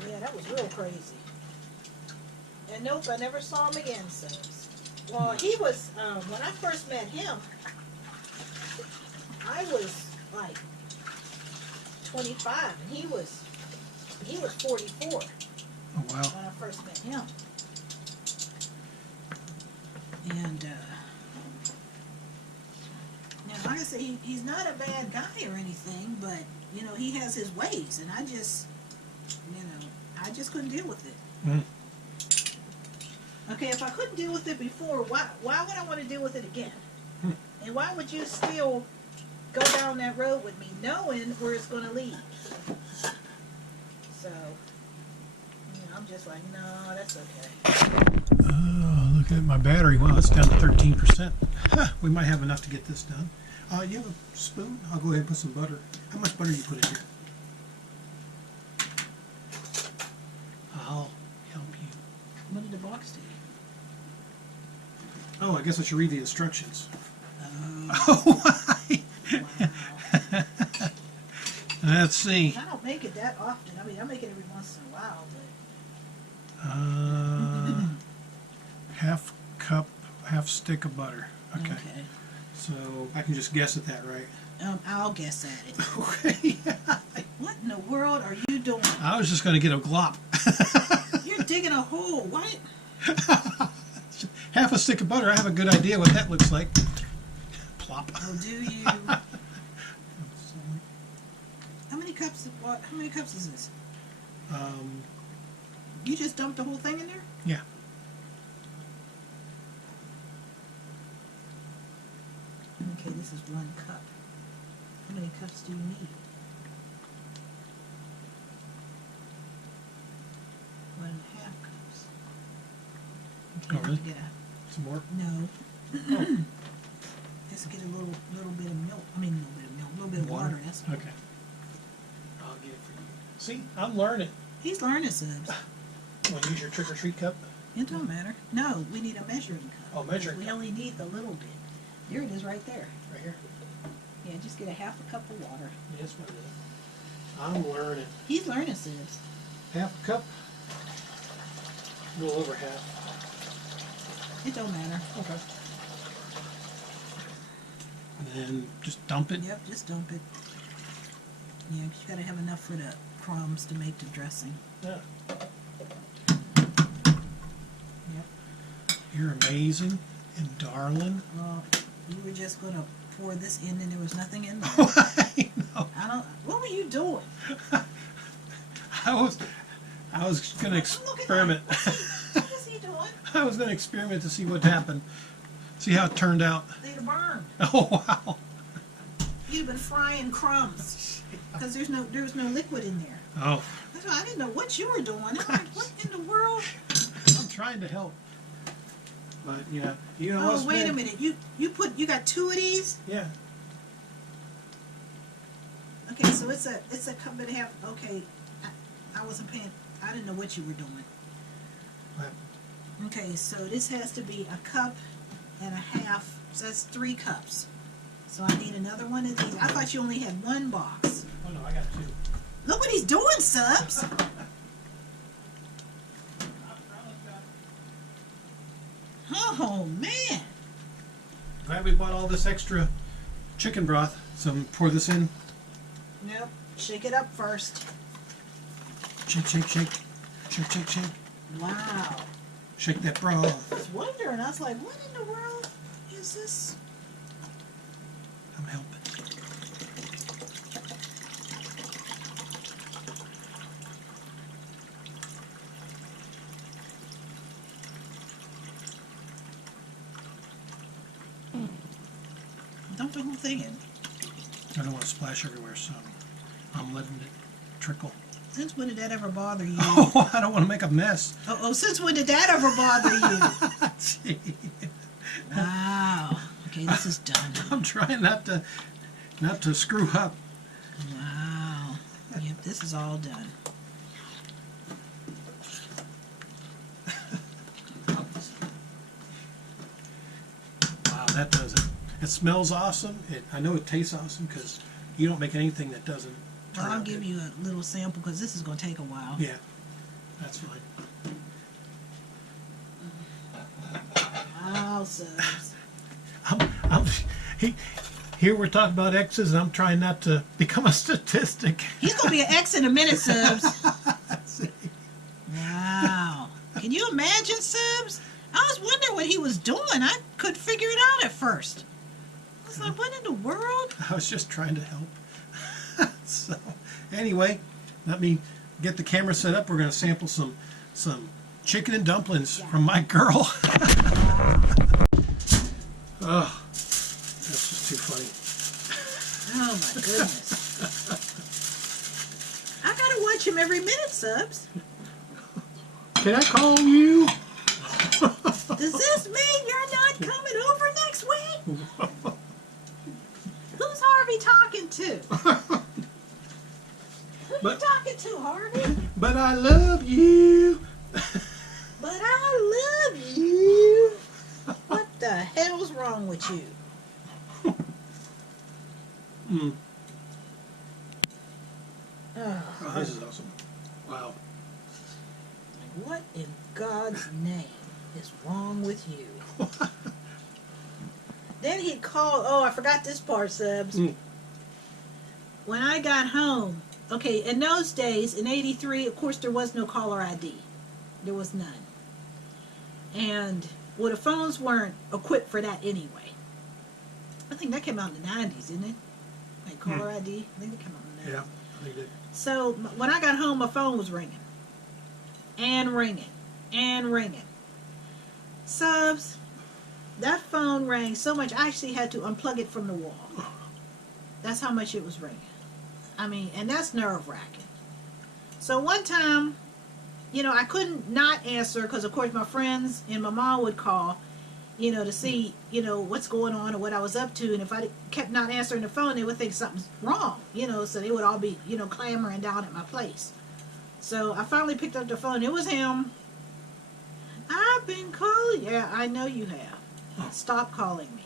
Yeah, that was real crazy. And nope, I never saw him again since. Well, he was, when I first met him, I was like 25, and he was 44 Oh, wow. when I first met him. And, now, like I said, he's not a bad guy or anything, but, you know, he has his ways, and I just couldn't deal with it. Mm. Okay, if I couldn't deal with it before, why would I want to deal with it again? Hmm. And why would you still go down that road with me, knowing where it's going to lead? So, you know, I'm just like, no, that's okay. Oh, look at my battery. Wow, it's down to 13%. Huh, we might have enough to get this done. You have a spoon? I'll go ahead and put some butter. How much butter do you put in here? I'll help you. What did the box do? Oh, I guess I should read the instructions. Oh, Oh, wow. let's see. I don't make it that often. I mean, I make it every once in a while, but... Half cup, half stick of butter. Okay. Okay. So I can just guess at that, right? I'll guess at it. Okay. What in the world are you doing? I was just going to get a glop. You're digging a hole. What? Half a stick of butter. I have a good idea what that looks like. Plop. Oh, do you? How many cups? What? How many cups is this? You just dumped the whole thing in there? Yeah. Okay, this is 1 cup. How many cups do you need? 1.5 cups. Okay, Oh, really? Get Some more? no. Oh. Just get a little bit of milk. I mean, a little bit of milk, a little bit of water. That's all. Okay. I'll get it for you. See, I'm learning. He's learning, Subs. Want to use your trick-or-treat cup? It don't matter. No, we need a measuring cup. Oh, measuring We cup. only need a little bit. There it is, right there. Right here? Yeah, just get a 1/2 cup of water. Yes, what it is. I'm learning. He's learning, Subs. Half a cup? A little over half. It don't matter. Okay. And then just dump it? Yep, just dump it. Yeah, 'cause you gotta have enough for the crumbs to make the dressing. Yeah. Yep. You're amazing and darling. Well, you were just gonna pour this in and there was nothing in there. I know. What were you doing? I was going to experiment. What is he doing? I was going to experiment to see what happened. See how it turned out. They'd have burned. Oh, wow. You've been frying crumbs. Because there's no liquid in there. Oh, That's why I didn't know what you were doing. I'm like, what in the world? I'm trying to help. But, yeah, you know Oh, what's wait a been- minute. You got 2 of these? Yeah. Okay, so it's a cup and a half. Okay, I wasn't paying. I didn't know what you were doing. What? Okay, so this has to be a cup and a half. So that's 3 cups. So I need another one of these. I thought you only had 1 box. Oh, no, I got 2. Look what he's doing, Subs. Oh man. Glad we bought all this extra chicken broth. So pour this in. Yep. Shake it up first. Shake, shake, shake. Shake, shake, shake. Wow. Shake that broth. I was wondering. I was like, what in the world is this? I'm helping. Dump the whole thing in. I don't want to splash everywhere, so I'm letting it trickle. Since when did that ever bother you? Oh, I don't want to make a mess. Since when did that ever bother you? Gee. Wow. Okay, this is done. I'm trying not to screw up. Wow. Yep, this is all done. Wow, that does it. It smells awesome. I know it tastes awesome because you don't make anything that doesn't turn Well, I'll out give good. you a little sample because this is going to take a while. Yeah, that's fine. Wow, Subs. Here we're talking about X's, and I'm trying not to become a statistic. He's going to be an X in a minute, Subs. Wow. Can you imagine, Subs? I was wondering what he was doing. I couldn't figure it out at first. I was like, what in the world? I was just trying to help. So, anyway, let me get the camera set up. We're going to sample some chicken and dumplings from my girl. Oh, that's just too funny. Oh, my goodness. I got to watch him every minute, Subs. Can I call you? Does this mean you're not coming over next week? Harvey talking to? Who But- you talking to, Harvey? But I love you. But I love you. What the hell's wrong with you? Mm. Oh, Oh, this is awesome. Wow. what in God's name is wrong with you? Then he'd call. Oh, I forgot this part, Subs. Mm. When I got home, okay, in those days, in '83, of course, there was no caller ID. There was none. And, well, the phones weren't equipped for that anyway. I think that came out in the 90s, didn't it? Like caller ID? I think it came out in the 90s. Yeah, I think it. So, when I got home, my phone was ringing. And ringing. And ringing. Subs, that phone rang so much, I actually had to unplug it from the wall. That's how much it was ringing. I mean, and that's nerve-wracking. So one time, you know, I couldn't not answer because, of course, my friends and my mom would call, you know, to see, you know, what's going on or what I was up to. And if I kept not answering the phone, they would think something's wrong, you know, so they would all be, you know, clamoring down at my place. So I finally picked up the phone. It was him. I've been calling. Yeah, I know you have. Stop calling me.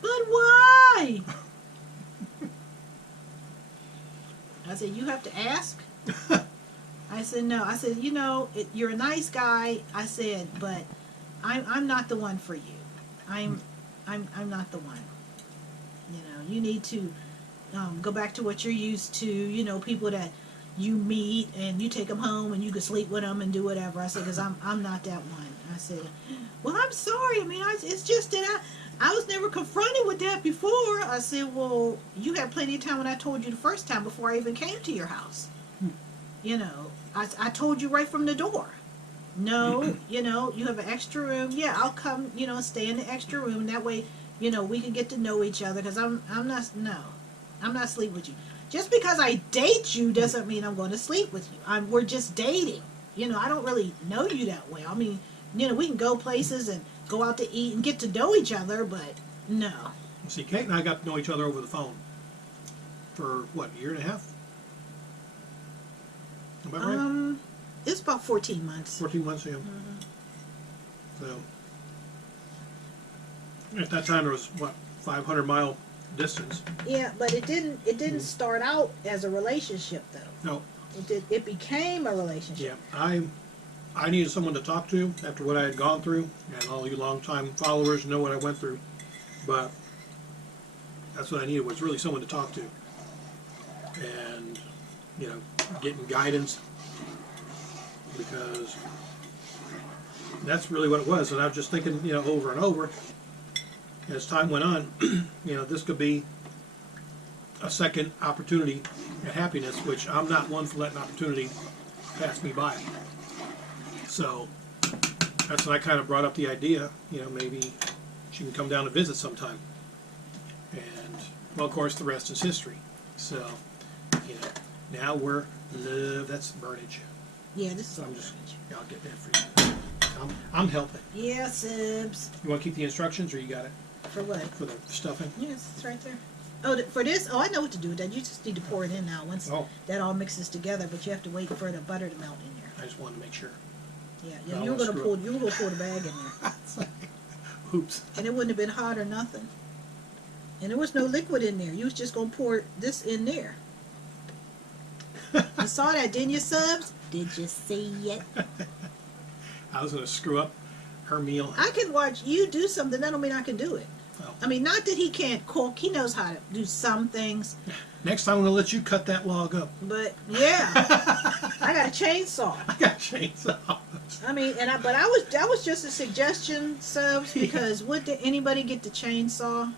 But why? I said, you have to ask? I said, no. I said, you know, you're a nice guy. I said, but I'm not the one for you. I'm not the one. You know, you need to go back to what you're used to. You know, people that you meet and you take them home and you can sleep with them and do whatever. I said, because I'm not that one. I said, well, I'm sorry. I mean, it's just that I was never confronted with that before. I said, well, you had plenty of time when I told you the first time before I even came to your house. You know, I told you right from the door. No, you know, you have an extra room. Yeah, I'll come, you know, stay in the extra room. That way, you know, we can get to know each other. Because I'm not sleeping with you. Just because I date you doesn't mean I'm going to sleep with you. We're just dating. You know, I don't really know you that well. I mean, you know, we can go places and go out to eat and get to know each other, but no. See, Kate and I got to know each other over the phone for, what, a year and a half? Am I right? It's about 14 months. 14 months, yeah. So, at that time there was, what, 500-mile distance? Yeah, but it didn't start out as a relationship, though. No. It became a relationship. Yeah, I needed someone to talk to after what I had gone through, and all you long-time followers know what I went through. But that's what I needed, was really someone to talk to. And, you know, getting guidance, because that's really what it was. And I was just thinking, you know, over and over, as time went on, you know, this could be a second opportunity at happiness, which I'm not one for letting opportunity pass me by. So that's when I kind of brought up the idea, you know, maybe she can come down and visit sometime. And, well, of course, the rest is history. So, you know, now we're love. That's burnage. Yeah, this is So all I'm just, burnage. yeah, I'll get that for you. I'm helping. Yeah, Sibs. You want to keep the instructions, or you got it For what? for the stuffing? Yes, it's right there. Oh, for this? Oh, I know what to do with that. You just need to pour it in now once that all mixes together, but you have to wait for the butter to melt in there. I just wanted to make sure. Yeah, I don't you were wanna gonna screw pour the bag in there, Oops. and it wouldn't have been hot or nothing. And there was no liquid in there. You was just gonna pour this in there. You saw that, didn't you, Subs? Did you see it? I was going to screw up her meal. I can watch you do something. That don't mean I can do it. Oh. I mean, not that he can't cook. He knows how to do some things. Next time I'm going to let you cut that log up. But yeah, I got a chainsaw. I got a chainsaw. I mean, but that was just a suggestion, Subs, because would anybody get the chainsaw?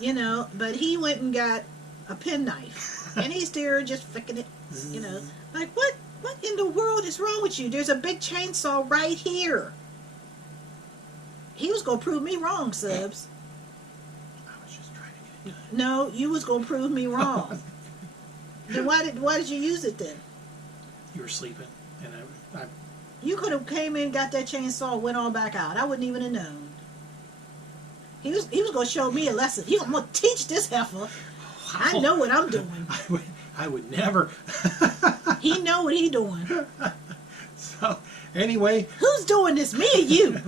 You know, but he went and got a penknife, and he's there just flicking it. You know, like what in the world is wrong with you? There's a big chainsaw right here. He was gonna prove me wrong, Subs. I was just trying to get it done. No, you was gonna prove me wrong. Then why did you use it then? You were sleeping, and I You could have came in, got that chainsaw, went on back out. I wouldn't even have known. He was going to show me a lesson. He was going to teach this heifer. I know what I'm doing. I would never. He know what he doing. So, anyway. Who's doing this, me or you?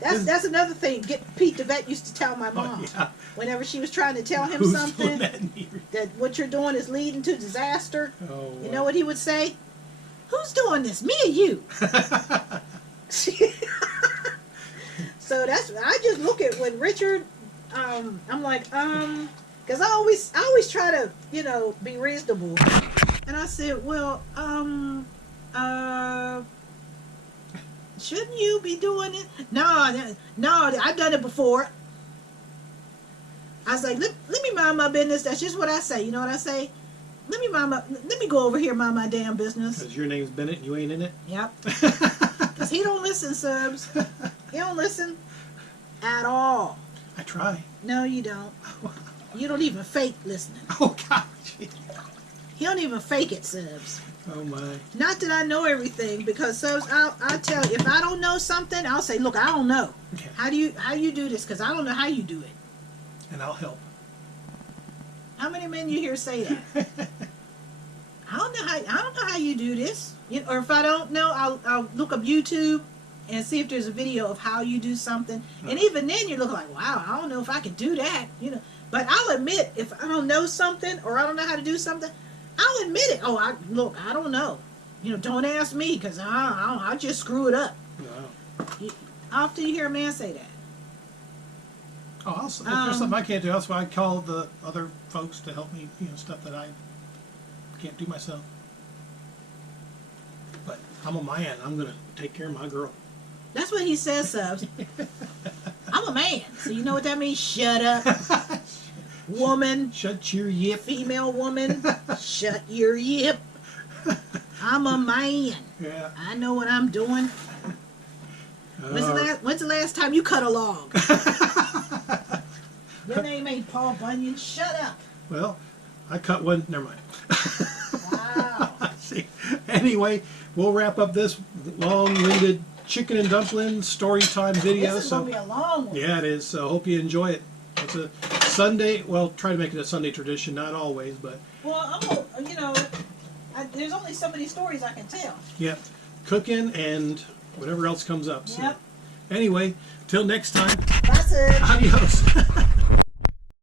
That's another thing. Pete the vet used to tell my mom. Yeah. Whenever she was trying to tell him Who's something, doing that what you're doing is leading to disaster. Oh, you know what he would say? Who's doing this, me or you? So I just look at when Richard, I'm like, because I always try to, be reasonable. And I said, well, shouldn't you be doing it? No, I've done it before. I was like, let me mind my business. That's just what I say. You know what I say? Let me go over here and mind my damn business. Because your name's Bennett and you ain't in it? Yep. Because he don't listen, Subs. He don't listen at all. I try. No, you don't. You don't even fake listening. Oh, gosh. He don't even fake it, Subs. Oh, my. Not that I know everything, because Subs, I'll tell you, if I don't know something, I'll say, look, I don't know. Okay. How do you do this? Because I don't know how you do it. And I'll help. How many men you hear say that? I don't know how you do this. Or if I don't know, I'll look up YouTube and see if there's a video of how you do something. And even then, you look like, wow, I don't know if I can do that. But I'll admit if I don't know something or I don't know how to do something, I'll admit it. Oh, I don't know. Don't ask me because I'll just screw it up. No. How often you hear a man say that? Oh, if there's something I can't do, that's why I call the other folks to help me, stuff that I can't do myself. But I'm a man. I'm going to take care of my girl. That's what he says, Subs. I'm a man. So you know what that means? Shut up. Woman. Shut your yip. Female woman. Shut your yip. I'm a man. Yeah. I know what I'm doing. When's the last time you cut a log? Your name ain't Paul Bunyan. Shut up. Well, I cut one. Never mind. Wow. See. Anyway, we'll wrap up this long-winded chicken and dumplings story time video. This is going to be a long one. Yeah, it is. So hope you enjoy it. It's a Sunday. Well, try to make it a Sunday tradition. Not always, but. Well, there's only so many stories I can tell. Yep. Cooking and whatever else comes up. So. Yep. Anyway, till next time. Bye, Sid. Adios.